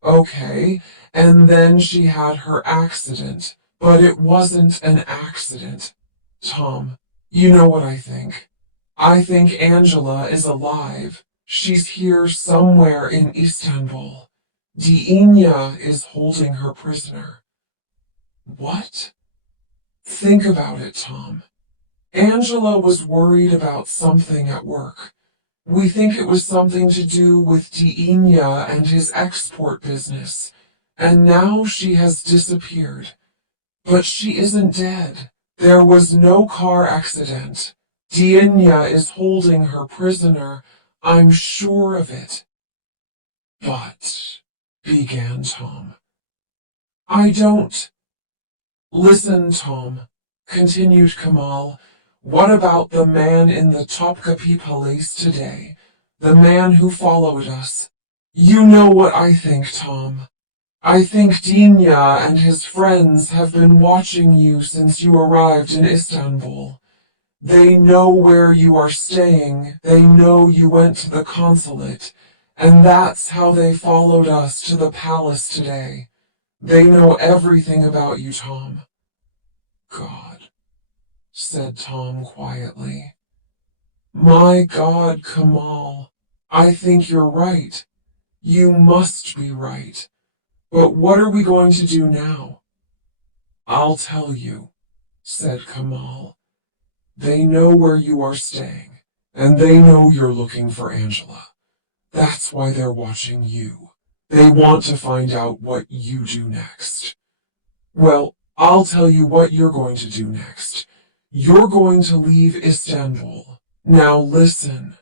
Okay, and then she had her accident, but it wasn't an accident. Tom, you know what I think. I think Angela is alive. She's here somewhere in Istanbul. Diana is holding her prisoner. What? Think about it, Tom. Angela was worried about something at work. We think it was something to do with Diana and his export business, and now she has disappeared. But she isn't dead. There was no car accident. Diana is holding her prisoner. I'm sure of it. But, began Tom. I don't. Listen, Tom, continued Kamal. What about the man in the Topkapi Palace today? The man who followed us? You know what I think, Tom. I think Dinya and his friends have been watching you since you arrived in Istanbul. They know where you are staying. They know you went to the consulate. And that's how they followed us to the palace today. They know everything about you, Tom. God, said Tom quietly. My God, Kamal, I think you're right. You must be right. But what are we going to do now? I'll tell you, said Kamal. They know where you are staying, and they know you're looking for Angela. That's why they're watching you. They want to find out what you do next. Well, I'll tell you what you're going to do next. You're going to leave Istanbul. Now listen.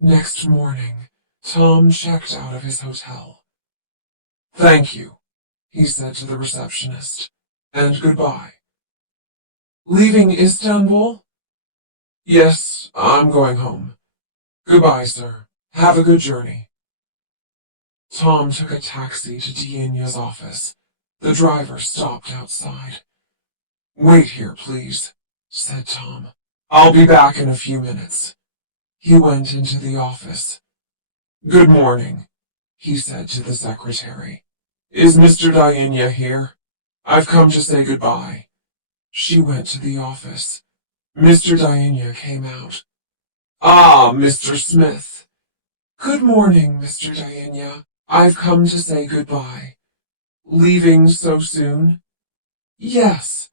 Next morning, Tom checked out of his hotel. Thank you, he said to the receptionist, and goodbye. Leaving Istanbul? Yes, I'm going home. Goodbye, sir. Have a good journey. Tom took a taxi to Diana's office. The driver stopped outside. Wait here, please, said Tom. I'll be back in a few minutes. He went into the office. Good morning, he said to the secretary. Is Mr. Diana here? I've come to say goodbye. She went to the office. Mr. Diana came out. Ah, Mr. Smith. Good morning, Mr. Diana. I've come to say goodbye. Leaving so soon? Yes.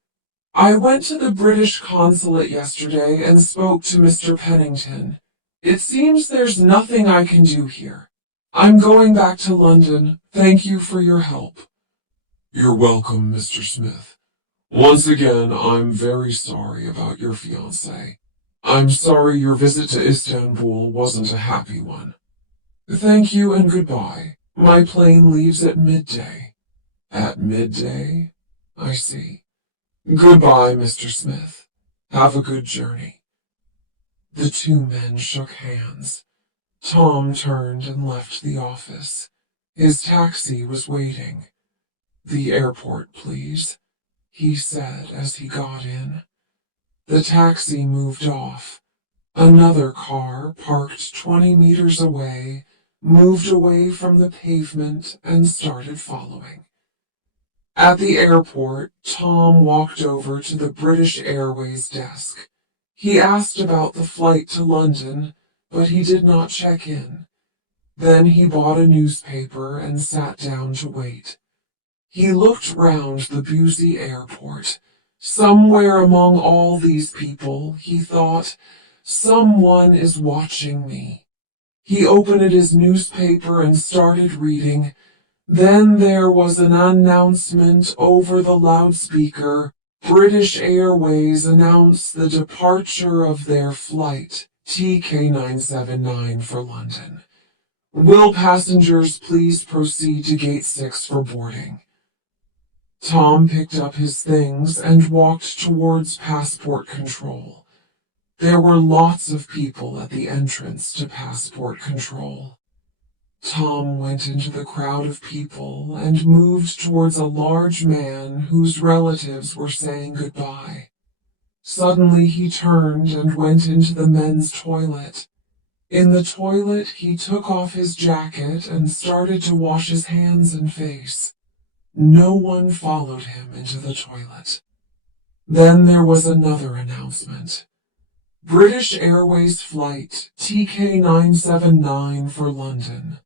I went to the British Consulate yesterday and spoke to Mr. Pennington. It seems there's nothing I can do here. I'm going back to London. Thank you for your help. You're welcome, Mr. Smith. Once again, I'm very sorry about your fiancé. I'm sorry your visit to Istanbul wasn't a happy one. Thank you and goodbye. My plane leaves at midday. At midday? I see. Goodbye, Mr. Smith. Have a good journey. The two men shook hands. Tom turned and left the office. His taxi was waiting. The airport, please, he said as he got in. The taxi moved off. Another car, parked 20 meters away, moved away from the pavement and started following. At the airport, Tom walked over to the British Airways desk. He asked about the flight to London, but he did not check in. Then he bought a newspaper and sat down to wait. He looked round the busy airport. Somewhere among all these people, he thought, someone is watching me. He opened his newspaper and started reading. Then there was an announcement over the loudspeaker. British Airways announced the departure of their flight, TK979 for London. Will passengers please proceed to Gate 6 for boarding? Tom picked up his things and walked towards passport control. There were lots of people at the entrance to passport control. Tom went into the crowd of people and moved towards a large man whose relatives were saying goodbye. Suddenly he turned and went into the men's toilet. In the toilet, he took off his jacket and started to wash his hands and face. No one followed him into the toilet. Then there was another announcement. British Airways flight TK979 for London.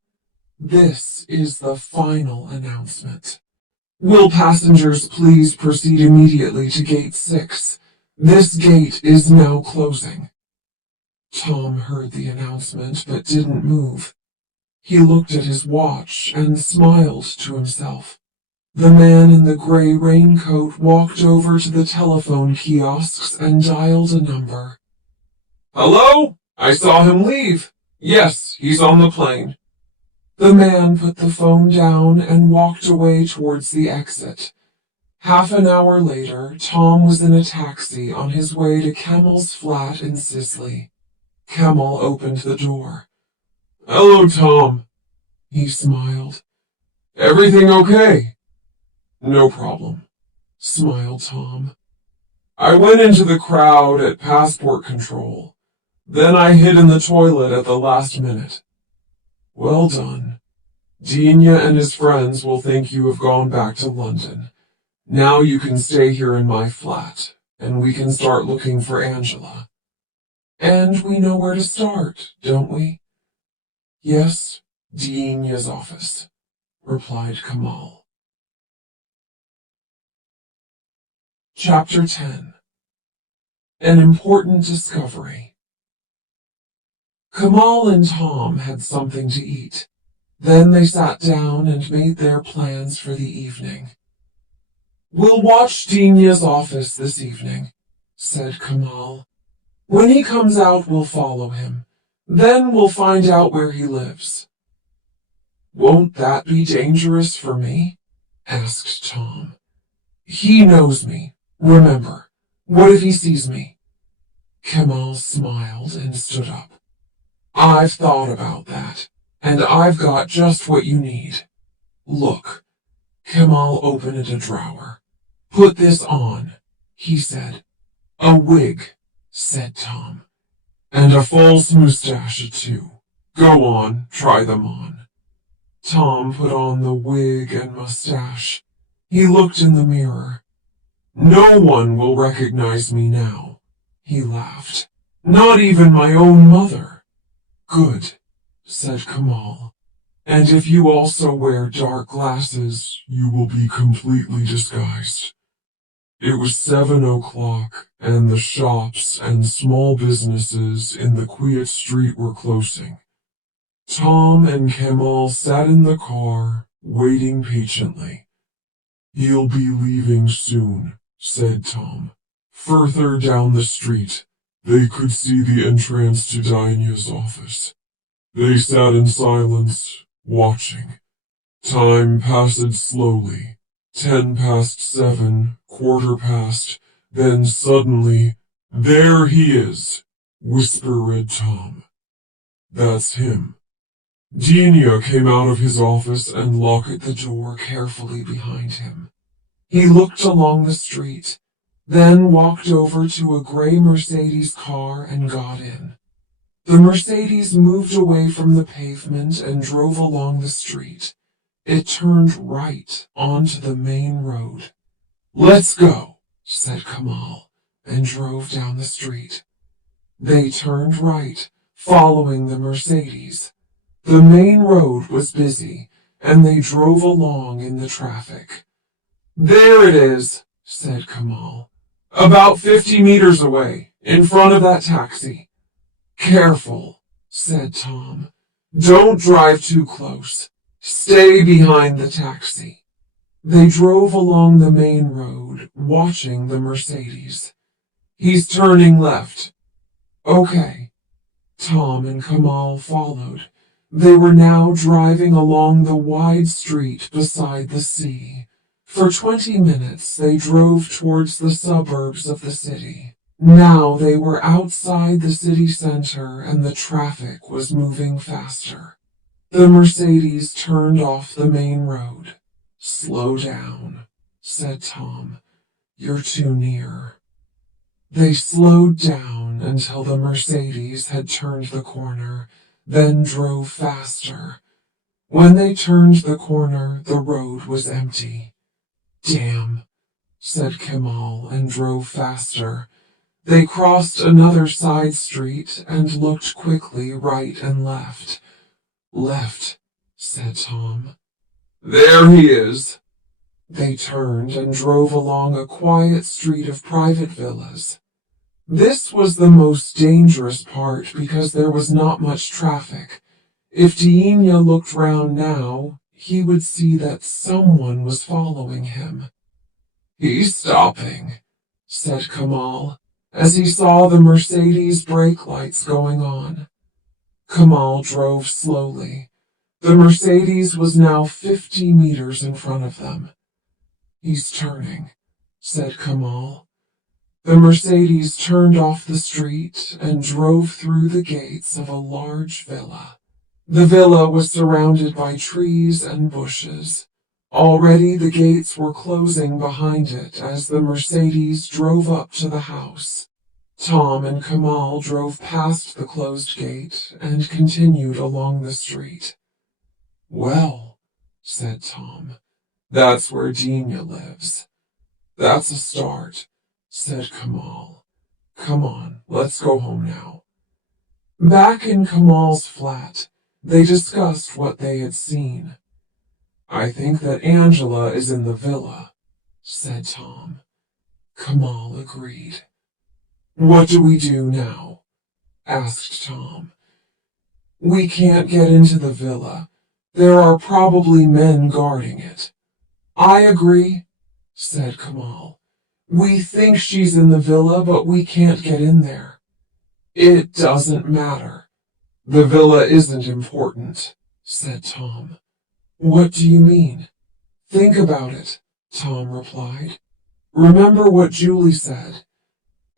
This is the final announcement. Will passengers please proceed immediately to Gate 6? This gate is now closing. Tom heard the announcement but didn't move. He looked at his watch and smiled to himself. The man in the gray raincoat walked over to the telephone kiosks and dialed a number. Hello? I saw him leave. Yes, he's on the plane. The man put the phone down and walked away towards the exit. Half an hour later, Tom was in a taxi on his way to Kemal's flat in Sicily. Kemal opened the door. Hello, Tom. He smiled. Everything okay? No problem, smiled Tom. I went into the crowd at passport control. Then I hid in the toilet at the last minute. Well done. Dina and his friends will think you have gone back to London. Now you can stay here in my flat, and we can start looking for Angela. And we know where to start, don't we? Yes, Dina's office, replied Kemal. Chapter 10. An Important Discovery. Kamal and Tom had something to eat. Then they sat down and made their plans for the evening. "We'll watch Dinia's office this evening," said Kamal. "When he comes out, we'll follow him. Then we'll find out where he lives." "Won't that be dangerous for me?" asked Tom. "He knows me. Remember, what if he sees me?" Kamal smiled and stood up. "I've thought about that, and I've got just what you need. Look." Kamal opened a drawer. "Put this on," he said. "A wig," said Tom. "And a false mustache, too. Go on, try them on." Tom put on the wig and mustache. He looked in the mirror. "No one will recognize me now," he laughed. "Not even my own mother." "Good," said Kamal. "And if you also wear dark glasses, you will be completely disguised." It was 7 o'clock, and the shops and small businesses in the quiet street were closing. Tom and Kamal sat in the car, waiting patiently. "He'll be leaving soon," said Tom. Further down the street, they could see the entrance to Dinia's office. They sat in silence, watching. Time passed slowly. 7:10, 7:15, then suddenly, "There he is," whispered Tom. "That's him." Dinia came out of his office and locked the door carefully behind him. He looked along the street, then walked over to a gray Mercedes car and got in. The Mercedes moved away from the pavement and drove along the street. It turned right onto the main road. "Let's go," said Kamal, and drove down the street. They turned right, following the Mercedes. The main road was busy, and they drove along in the traffic. "There it is," said Kamal. "About 50 meters away, in front of that taxi." "Careful," said Tom. "Don't drive too close. Stay behind the taxi." They drove along the main road, watching the Mercedes. "He's turning left." "Okay." Tom and Kamal followed. They were now driving along the wide street beside the sea. For 20 minutes they drove towards the suburbs of the city. Now they were outside the city center and the traffic was moving faster. The Mercedes turned off the main road. "Slow down," said Tom. "You're too near." They slowed down until the Mercedes had turned the corner, then drove faster. When they turned the corner, the road was empty. "Damn," said Kamal and drove faster. They crossed another side street and looked quickly right and left. "Left," said Tom. "There he is." They turned and drove along a quiet street of private villas. This was the most dangerous part because there was not much traffic. If Dinia looked round now, he would see that someone was following him. "He's stopping," said Kamal, as he saw the Mercedes brake lights going on. Kamal drove slowly. The Mercedes was now 50 meters in front of them. "He's turning," said Kamal. The Mercedes turned off the street and drove through the gates of a large villa. The villa was surrounded by trees and bushes. Already the gates were closing behind it as the Mercedes drove up to the house. Tom and Kamal drove past the closed gate and continued along the street. "Well," said Tom, "that's where Dinia lives." "That's a start," said Kamal. "Come on, let's go home now." Back in Kamal's flat, they discussed what they had seen. "I think that Angela is in the villa," said Tom. Kamal agreed. "What do we do now?" asked Tom. We can't get into the villa. There are probably men guarding it. I agree, said Kamal. We think she's in the villa, but we can't get in there. It doesn't matter. The villa isn't important, said Tom. What do you mean? Think about it, Tom replied. Remember what Julie said.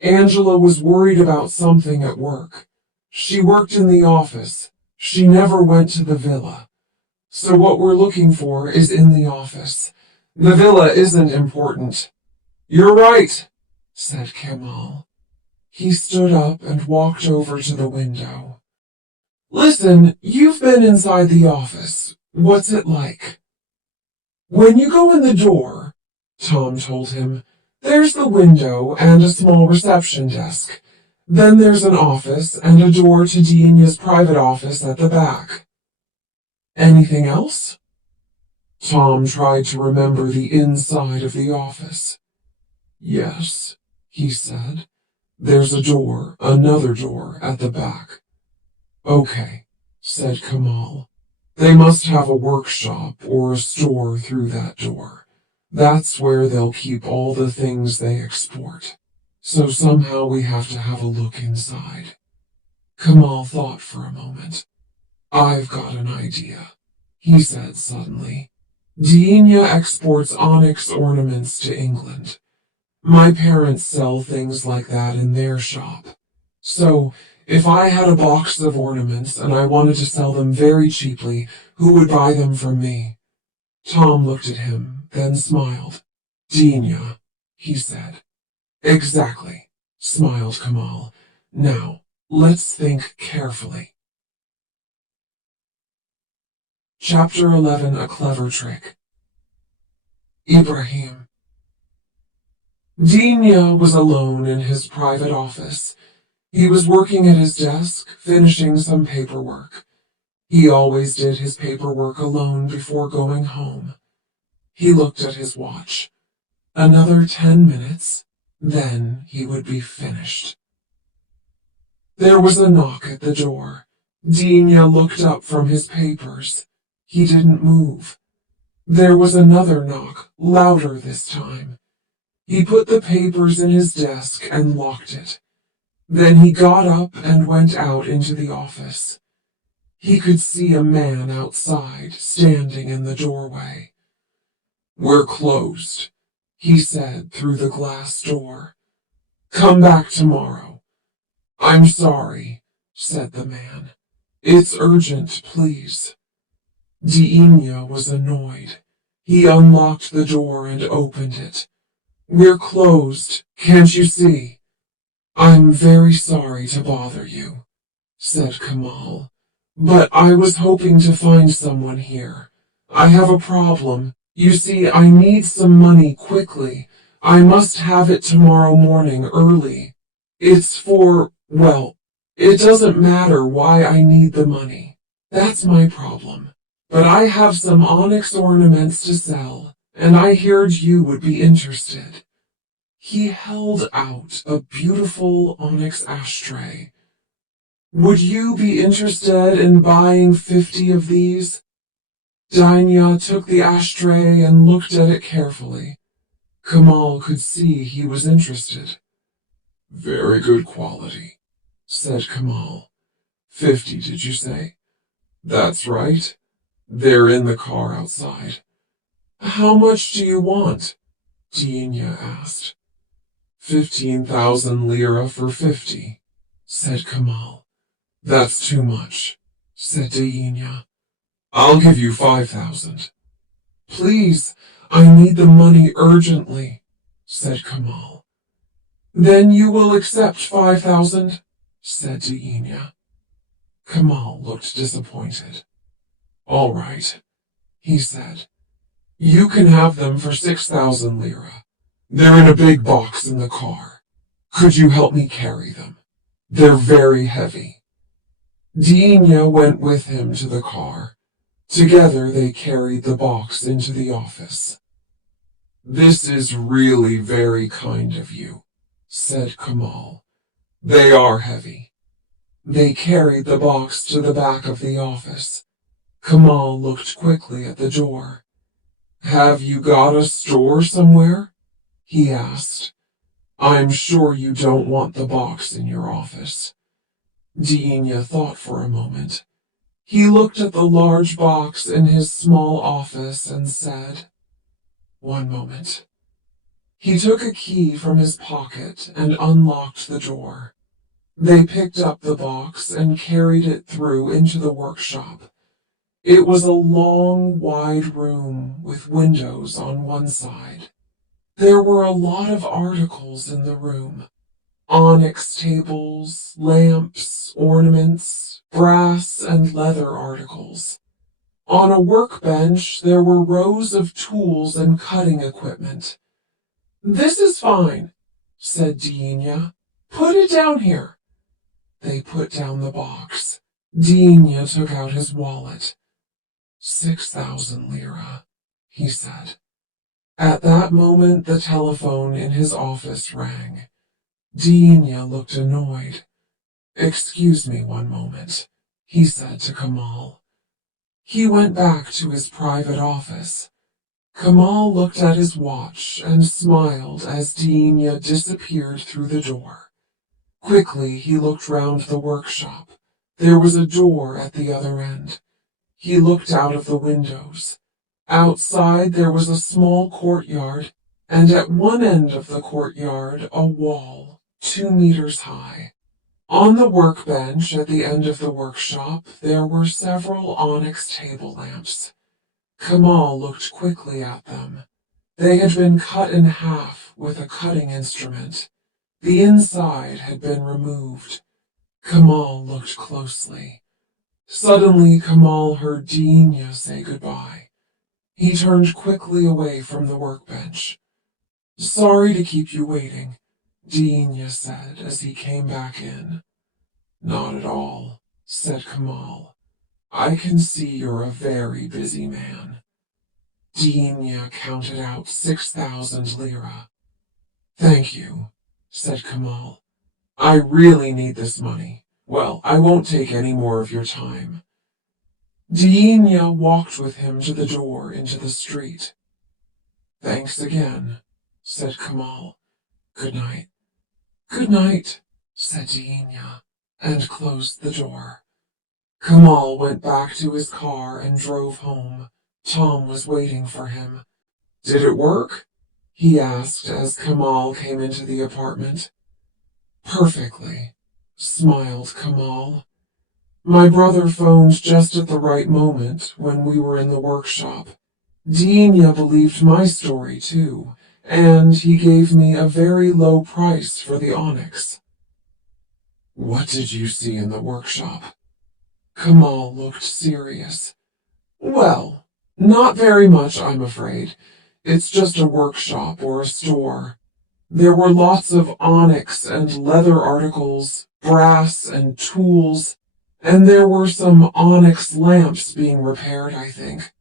Angela was worried about something at work. She worked in the office. She never went to the villa. So what we're looking for is in the office. The villa isn't important. You're right, said Kemal. He stood up and walked over to the window. Listen, you've been inside the office. What's it like? When you go in the door, Tom told him, there's the window and a small reception desk. Then there's an office and a door to Dina's private office at the back. Anything else? Tom tried to remember the inside of the office. Yes, he said. There's a door, another door at the back. Okay, said Kamal. They must have a workshop or a store through that door. That's where they'll keep all the things they export. So somehow we have to have a look inside. Kamal thought for a moment. I've got an idea, he said suddenly. Dina exports onyx ornaments to England. My parents sell things like that in their shop. So, if I had a box of ornaments and I wanted to sell them very cheaply, who would buy them from me? Tom looked at him, then smiled. Dina, he said. Exactly, smiled Kamal. Now, let's think carefully. Chapter 11, A Clever Trick. Ibrahim. Dina was alone in his private office. He was working at his desk, finishing some paperwork. He always did his paperwork alone before going home. He looked at his watch. Another 10 minutes, then he would be finished. There was a knock at the door. Dina looked up from his papers. He didn't move. There was another knock, louder this time. He put the papers in his desk and locked it. Then he got up and went out into the office. He could see a man outside, standing in the doorway. We're closed, he said through the glass door. Come back tomorrow. I'm sorry, said the man. It's urgent, please. Dina was annoyed. He unlocked the door and opened it. We're closed, can't you see? I'm very sorry to bother you, said Kamal, but I was hoping to find someone here. I have a problem. You see, I need some money quickly. I must have it tomorrow morning early. It's for, well, it doesn't matter why I need the money. That's my problem. But I have some onyx ornaments to sell, and I heard you would be interested. He held out a beautiful onyx ashtray. Would you be interested in buying 50 of these? Dina took the ashtray and looked at it carefully. Kamal could see he was interested. Very good quality, said Kamal. 50, did you say? That's right. They're in the car outside. How much do you want? Dina asked. 15,000 lira for 50, said Kamal. That's too much, said Dina. I'll give you 5,000. Please, I need the money urgently, said Kamal. Then you will accept 5,000, said Dina. Kamal looked disappointed. All right, he said. You can have them for 6,000 lira. They're in a big box in the car. Could you help me carry them? They're very heavy. Dina went with him to the car. Together they carried the box into the office. This is really very kind of you, said Kamal. They are heavy. They carried the box to the back of the office. Kamal looked quickly at the door. Have you got a store somewhere? He asked. I'm sure you don't want the box in your office. Deenia thought for a moment. He looked at the large box in his small office and said, "One moment." He took a key from his pocket and unlocked the door. They picked up the box and carried it through into the workshop. It was a long, wide room with windows on one side. There were a lot of articles in the room. Onyx tables, lamps, ornaments, brass and leather articles. On a workbench, there were rows of tools and cutting equipment. This is fine, said Deenia. Put it down here. They put down the box. Deenia took out his wallet. 6,000 lira, he said. At that moment, the telephone in his office rang. Deenia looked annoyed. Excuse me one moment, he said to Kamal. He went back to his private office. Kamal looked at his watch and smiled as Deenia disappeared through the door. Quickly, he looked round the workshop. There was a door at the other end. He looked out of the windows. Outside, there was a small courtyard, and at one end of the courtyard, a wall, 2 meters high. On the workbench at the end of the workshop, there were several onyx table lamps. Kamal looked quickly at them. They had been cut in half with a cutting instrument. The inside had been removed. Kamal looked closely. Suddenly, Kamal heard Deenia say goodbye. He turned quickly away from the workbench. Sorry to keep you waiting, Deenia said as he came back in. Not at all, said Kamal. I can see you're a very busy man. Deenia counted out 6,000 lira. Thank you, said Kamal. I really need this money. Well, I won't take any more of your time. Deenia walked with him to the door into the street. Thanks again, said Kamal. Good night. Good night, said Deenia, and closed the door. Kamal went back to his car and drove home. Tom was waiting for him. Did it work? He asked as Kamal came into the apartment. Perfectly, smiled Kamal. My brother phoned just at the right moment when we were in the workshop. Deenia believed my story too, and he gave me a very low price for the onyx. What did you see in the workshop? Kamal looked serious. Well, not very much, I'm afraid. It's just a workshop or a store. There were lots of onyx and leather articles, brass and tools, and there were some onyx lamps being repaired, I think.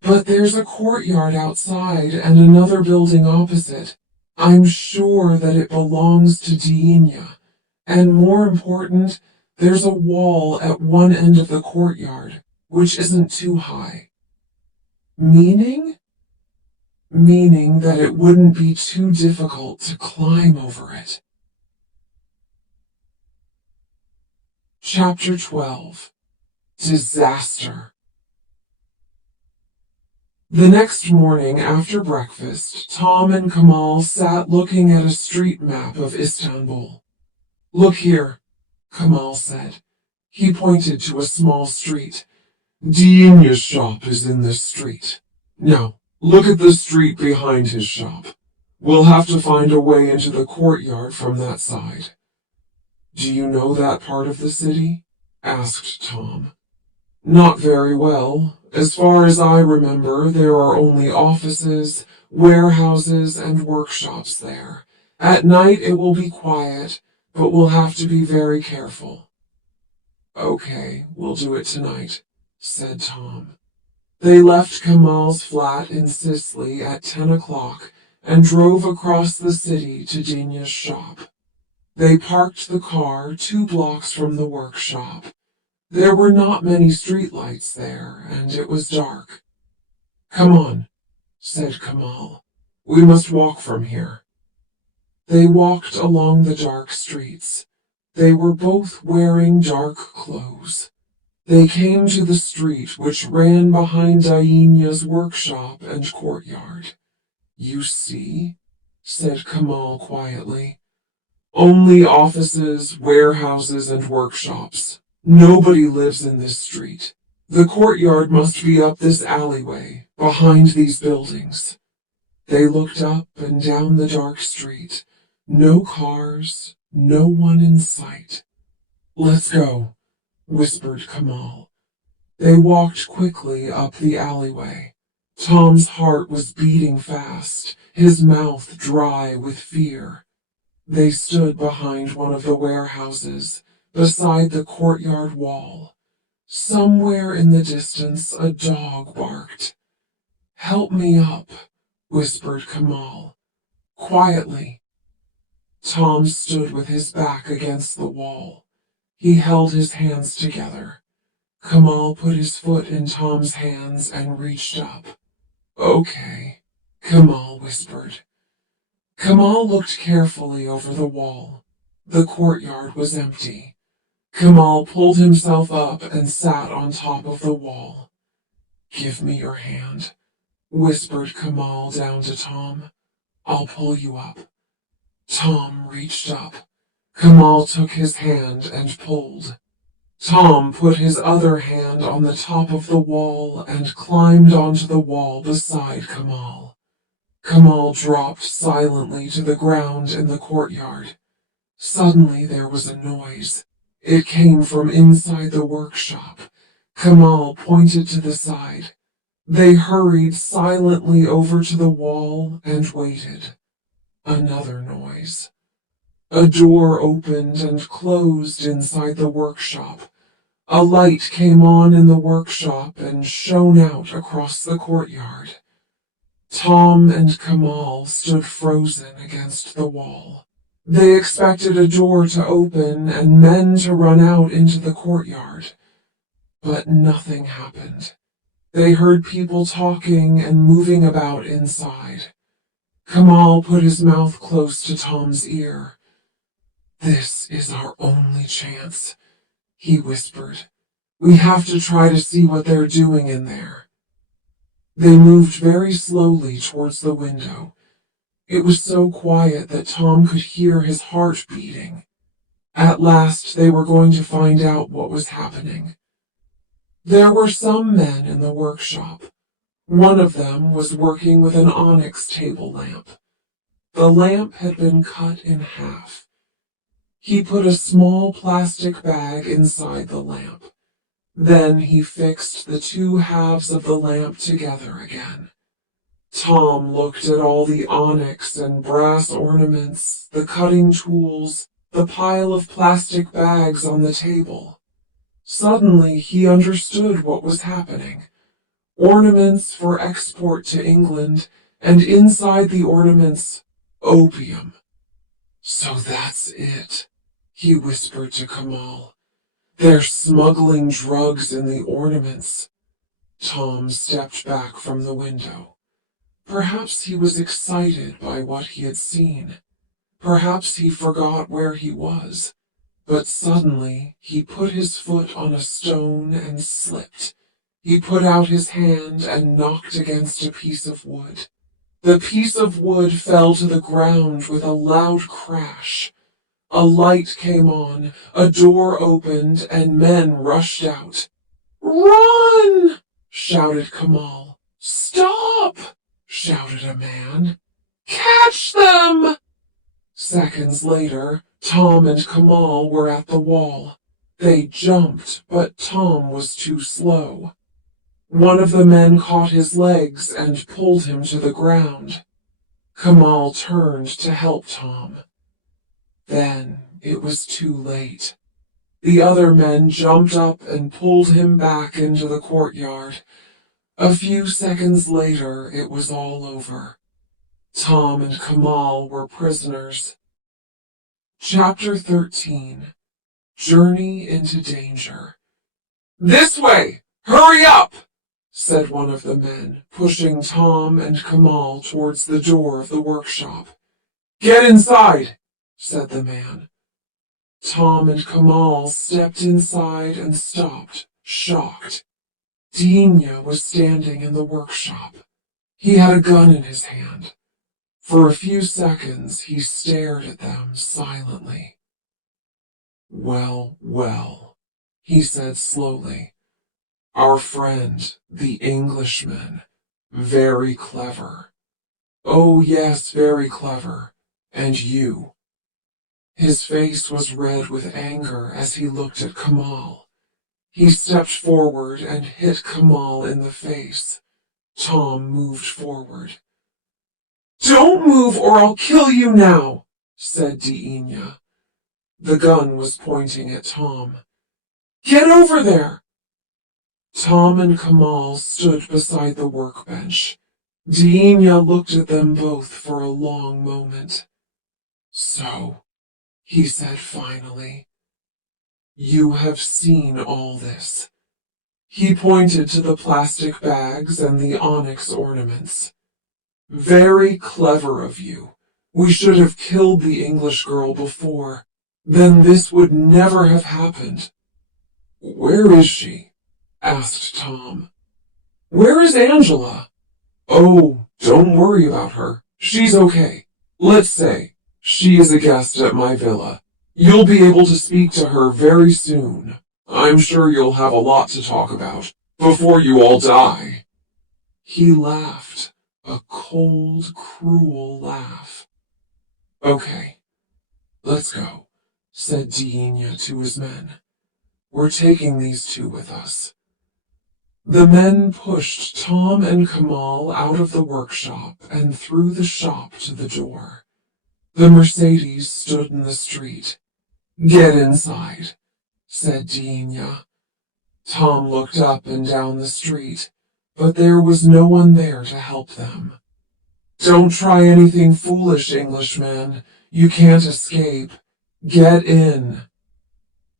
But there's a courtyard outside and another building opposite. I'm sure that it belongs to Deenia. And more important, there's a wall at one end of the courtyard, which isn't too high. Meaning? Meaning that it wouldn't be too difficult to climb over it. Chapter 12. Disaster. The next morning after breakfast, Tom and Kamal sat looking at a street map of Istanbul. Look here, Kamal said. He pointed to a small street. Deenia's shop is in this street. Now, look at the street behind his shop. We'll have to find a way into the courtyard from that side. Do you know that part of the city? Asked Tom. Not very well. As far as I remember, there are only offices, warehouses, and workshops there. At night it will be quiet, but we'll have to be very careful. Okay, we'll do it tonight, said Tom. They left Kamal's flat in Sisley at 10 o'clock and drove across the city to Deenia's shop. They parked the car 2 blocks from the workshop. There were not many streetlights there, and it was dark. "Come on," said Kamal. "We must walk from here." They walked along the dark streets. They were both wearing dark clothes. They came to the street which ran behind Diana's workshop and courtyard. "You see," said Kamal quietly. "Only offices, warehouses, and workshops. Nobody lives in this street. The courtyard must be up this alleyway, behind these buildings." They looked up and down the dark street. No cars, no one in sight. "Let's go," whispered Kamal. They walked quickly up the alleyway. Tom's heart was beating fast, his mouth dry with fear. They stood behind one of the warehouses, beside the courtyard wall. Somewhere in the distance a dog barked. "Help me up," whispered Kamal. "Quietly." Tom stood with his back against the wall. He held his hands together. Kamal put his foot in Tom's hands and reached up. "Okay," Kamal whispered. Kamal looked carefully over the wall. The courtyard was empty. Kamal pulled himself up and sat on top of the wall. "Give me your hand," whispered Kamal down to Tom. "I'll pull you up." Tom reached up. Kamal took his hand and pulled. Tom put his other hand on the top of the wall and climbed onto the wall beside Kamal. Kamal dropped silently to the ground in the courtyard. Suddenly there was a noise. It came from inside the workshop. Kamal pointed to the side. They hurried silently over to the wall and waited. Another noise. A door opened and closed inside the workshop. A light came on in the workshop and shone out across the courtyard. Tom and Kamal stood frozen against the wall. They expected a door to open and men to run out into the courtyard. But nothing happened. They heard people talking and moving about inside. Kamal put his mouth close to Tom's ear. "This is our only chance," he whispered. "We have to try to see what they're doing in there." They moved very slowly towards the window. It was so quiet that Tom could hear his heart beating. At last they were going to find out what was happening. There were some men in the workshop. One of them was working with an onyx table lamp. The lamp had been cut in half. He put a small plastic bag inside the lamp. Then he fixed the 2 halves of the lamp together again. Tom looked at all the onyx and brass ornaments, the cutting tools, the pile of plastic bags on the table. Suddenly he understood what was happening. Ornaments for export to England, and inside the ornaments, opium. "So that's it," he whispered to Kamal. "They're smuggling drugs in the ornaments." Tom stepped back from the window. Perhaps he was excited by what he had seen. Perhaps he forgot where he was. But suddenly he put his foot on a stone and slipped. He put out his hand and knocked against a piece of wood. The piece of wood fell to the ground with a loud crash. A light came on, a door opened, and men rushed out. "Run!" shouted Kamal. "Stop!" shouted a man. "Catch them!" Seconds later, Tom and Kamal were at the wall. They jumped, but Tom was too slow. One of the men caught his legs and pulled him to the ground. Kamal turned to help Tom. Then it was too late. The other men jumped up and pulled him back into the courtyard. A few seconds later, it was all over. Tom and Kamal were prisoners. Chapter 13. Journey into Danger. "This way! Hurry up!" said one of the men, pushing Tom and Kamal towards the door of the workshop. "Get inside," said the man. Tom and Kamal stepped inside and stopped, shocked. Deania was standing in the workshop. He had a gun in his hand. For a few seconds he stared at them silently. "Well, well," he said slowly. "Our friend, the Englishman. Very clever. Oh yes, very clever. And you." His face was red with anger as he looked at Kamal. He stepped forward and hit Kamal in the face. Tom moved forward. "Don't move or I'll kill you now," said Deania. The gun was pointing at Tom. "Get over there!" Tom and Kamal stood beside the workbench. Deania looked at them both for a long moment. "So," he said finally, "you have seen all this." He pointed to the plastic bags and the onyx ornaments. "Very clever of you. We should have killed the English girl before. Then this would never have happened." "Where is she?" asked Tom. "Where is Angela?" "Oh, don't worry about her. She's okay. Let's say she is a guest at my villa. You'll be able to speak to her very soon. I'm sure you'll have a lot to talk about before you all die." He laughed, a cold, cruel laugh. "Okay, let's go," said Deania to his men. "We're taking these two with us." The men pushed Tom and Kamal out of the workshop and through the shop to the door. The Mercedes stood in the street. "Get inside," said Deania. Tom looked up and down the street, but there was no one there to help them. "Don't try anything foolish, Englishman. You can't escape. Get in."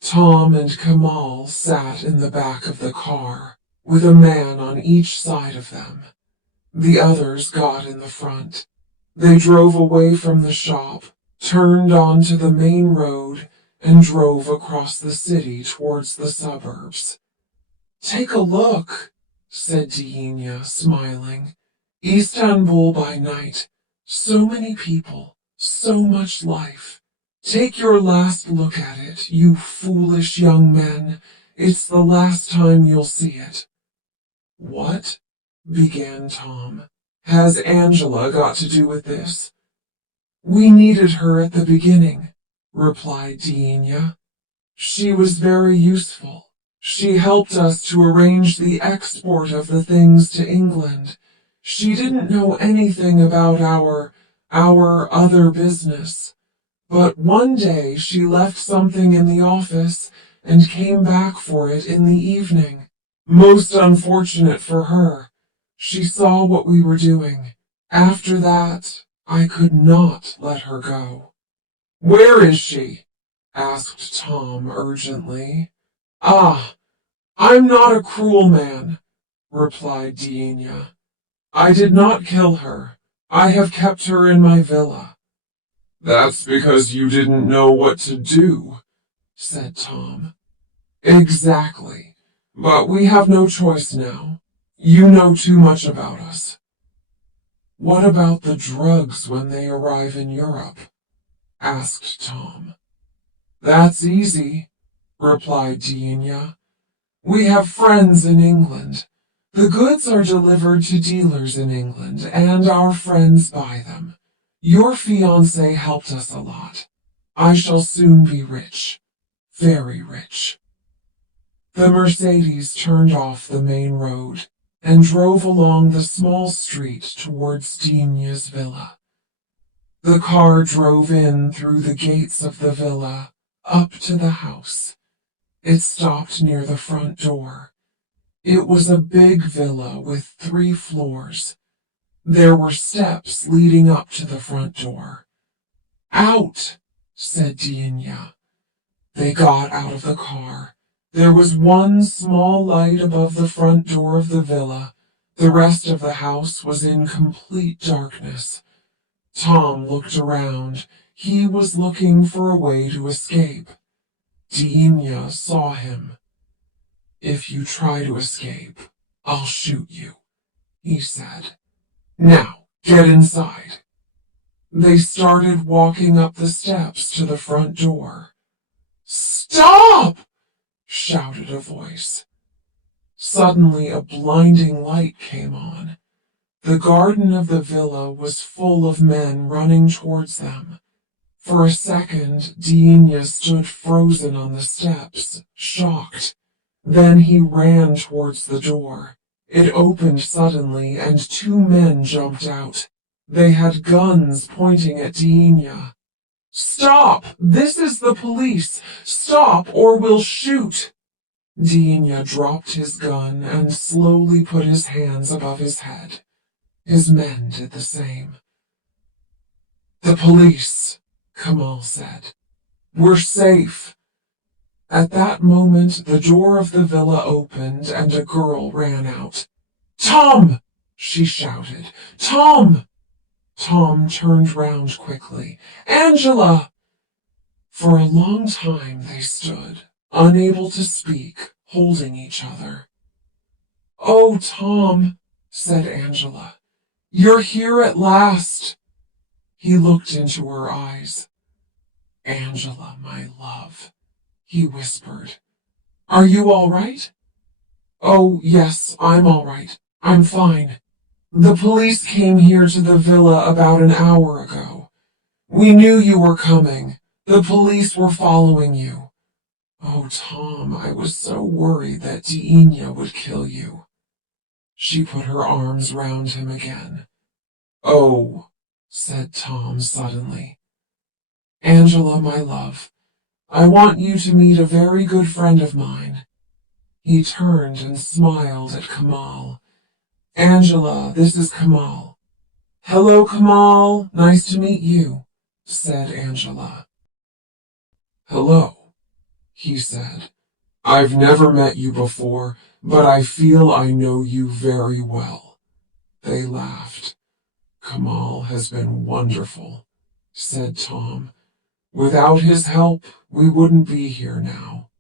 Tom and Kamal sat in the back of the car, with a man on each side of them. The others got in the front. They drove away from the shop, turned onto the main road, and drove across the city towards the suburbs. "Take a look," said Deania, smiling. "Istanbul by night. So many people, so much life. Take your last look at it, you foolish young men. It's the last time you'll see it." "What?" began Tom. "Has Angela got to do with this?" "We needed her at the beginning," replied Deania. "She was very useful. She helped us to arrange the export of the things to England. She didn't know anything about our other business. But one day she left something in the office and came back for it in the evening. Most unfortunate for her. She saw what we were doing. After that, I could not let her go." "Where is she?" asked Tom urgently. "Ah, I'm not a cruel man," replied Deania. "I did not kill her. I have kept her in my villa." "That's because you didn't know what to do," said Tom. "Exactly. But we have no choice now. You know too much about us." "What about the drugs when they arrive in Europe?" asked Tom. "That's easy," replied Deania. "We have friends in England. The goods are delivered to dealers in England, and our friends buy them. Your fiancé helped us a lot. I shall soon be rich. Very rich." The Mercedes turned off the main road and drove along the small street towards Deania's villa. The car drove in through the gates of the villa, up to the house. It stopped near the front door. It was a big villa with 3 floors. There were steps leading up to the front door. "Out!" said Dianya. They got out of the car. There was one small light above the front door of the villa. The rest of the house was in complete darkness. Tom looked around. He was looking for a way to escape. Dianya saw him. "If you try to escape, I'll shoot you," he said. "Now, get inside." They started walking up the steps to the front door. "Stop!" shouted a voice. Suddenly a blinding light came on. The garden of the villa was full of men running towards them. For a second, Dianya stood frozen on the steps, shocked. Then he ran towards the door. It opened suddenly, and two men jumped out. They had guns pointing at Dianya. "Stop! This is the police! Stop, or we'll shoot!" Dianya dropped his gun and slowly put his hands above his head. His men did the same. "The police," Kamal said. "We're safe." At that moment, the door of the villa opened and a girl ran out. "Tom!" she shouted. "Tom!" Tom turned round quickly. "Angela!" For a long time they stood, unable to speak, holding each other. "Oh, Tom," said Angela, "you're here at last." He looked into her eyes. "Angela, my love," he whispered. "Are you all right?" "Oh, yes, I'm all right. I'm fine. The police came here to the villa about an hour ago. We knew you were coming. The police were following you. Oh, Tom, I was so worried that Dianya would kill you." She put her arms round him again. "Oh," said Tom suddenly. "Angela, my love, I want you to meet a very good friend of mine." He turned and smiled at Kamal. "Angela, this is Kamal." "Hello, Kamal. Nice to meet you," said Angela. "Hello," he said. "I've never met you before, but I feel I know you very well." They laughed. "Kamal has been wonderful," said Tom. "Without his help, we wouldn't be here now."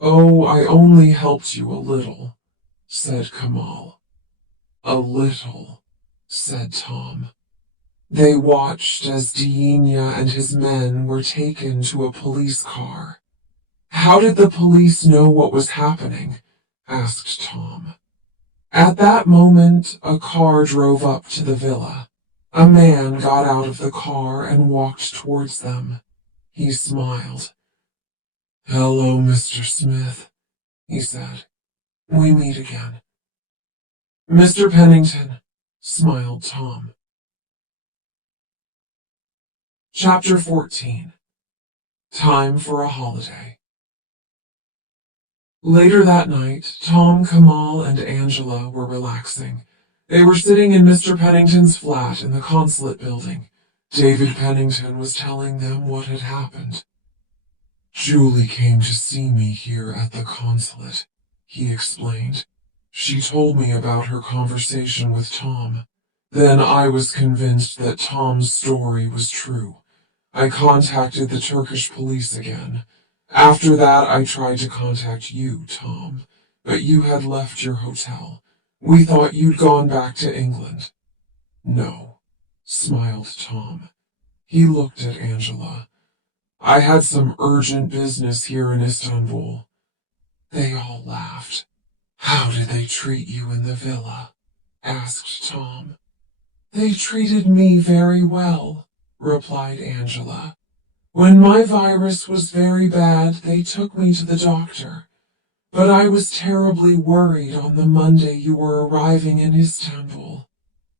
"Oh, I only helped you a little," said Kamal. "A little," said Tom. They watched as Dianya and his men were taken to a police car. "How did the police know what was happening?" asked Tom. At that moment, a car drove up to the villa. A man got out of the car and walked towards them. He smiled. "Hello, Mr. Smith," he said. "We meet again." "Mr. Pennington," smiled Tom. Chapter 14. Time for a Holiday. Later that night, Tom, Kamal, and Angela were relaxing. They were sitting in Mr. Pennington's flat in the Consulate building. David Pennington was telling them what had happened. "Julie came to see me here at the Consulate," he explained. "She told me about her conversation with Tom. Then I was convinced that Tom's story was true. I contacted the Turkish police again. After that, I tried to contact you, Tom, but you had left your hotel. We thought you'd gone back to England." "No," smiled Tom. He looked at Angela. "I had some urgent business here in Istanbul." They all laughed. "How did they treat you in the villa?" asked Tom. "They treated me very well," replied Angela. "When my virus was very bad, they took me to the doctor. But I was terribly worried on the Monday you were arriving in Istanbul.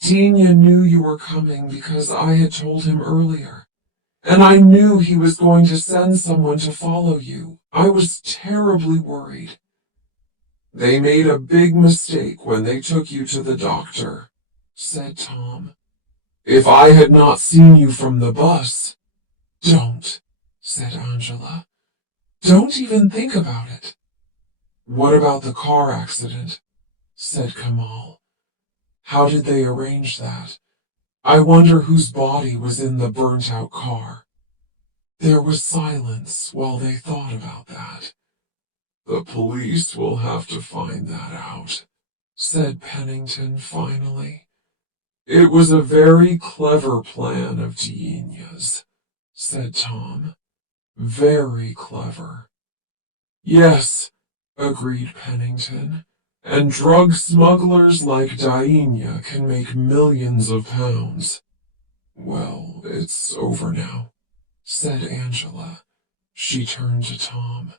Dianya knew you were coming because I had told him earlier. And I knew he was going to send someone to follow you. I was terribly worried." "They made a big mistake when they took you to the doctor," said Tom. "If I had not seen you from the bus—" "Don't," said Angela. Don't even think about it. What about the car accident? Said Kamal. How did they arrange that? I wonder whose body was in the burnt-out car. There was silence while they thought about that. The police will have to find that out, said Pennington finally. It was a very clever plan of DEA's, said Tom. Very clever. Yes, agreed Pennington. And drug smugglers like Diana can make millions of pounds. Well, it's over now, said Angela. She turned to Tom.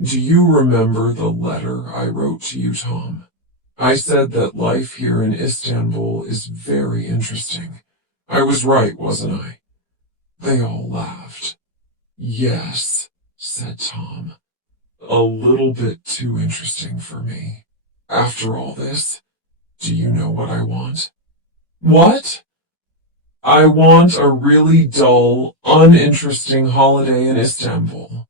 Do you remember the letter I wrote to you, Tom? I said that life here in Istanbul is very interesting. I was right, wasn't I? They all laughed. Yes, said Tom. A little bit too interesting for me. After all this, do you know what I want? What? I want a really dull, uninteresting holiday in Istanbul.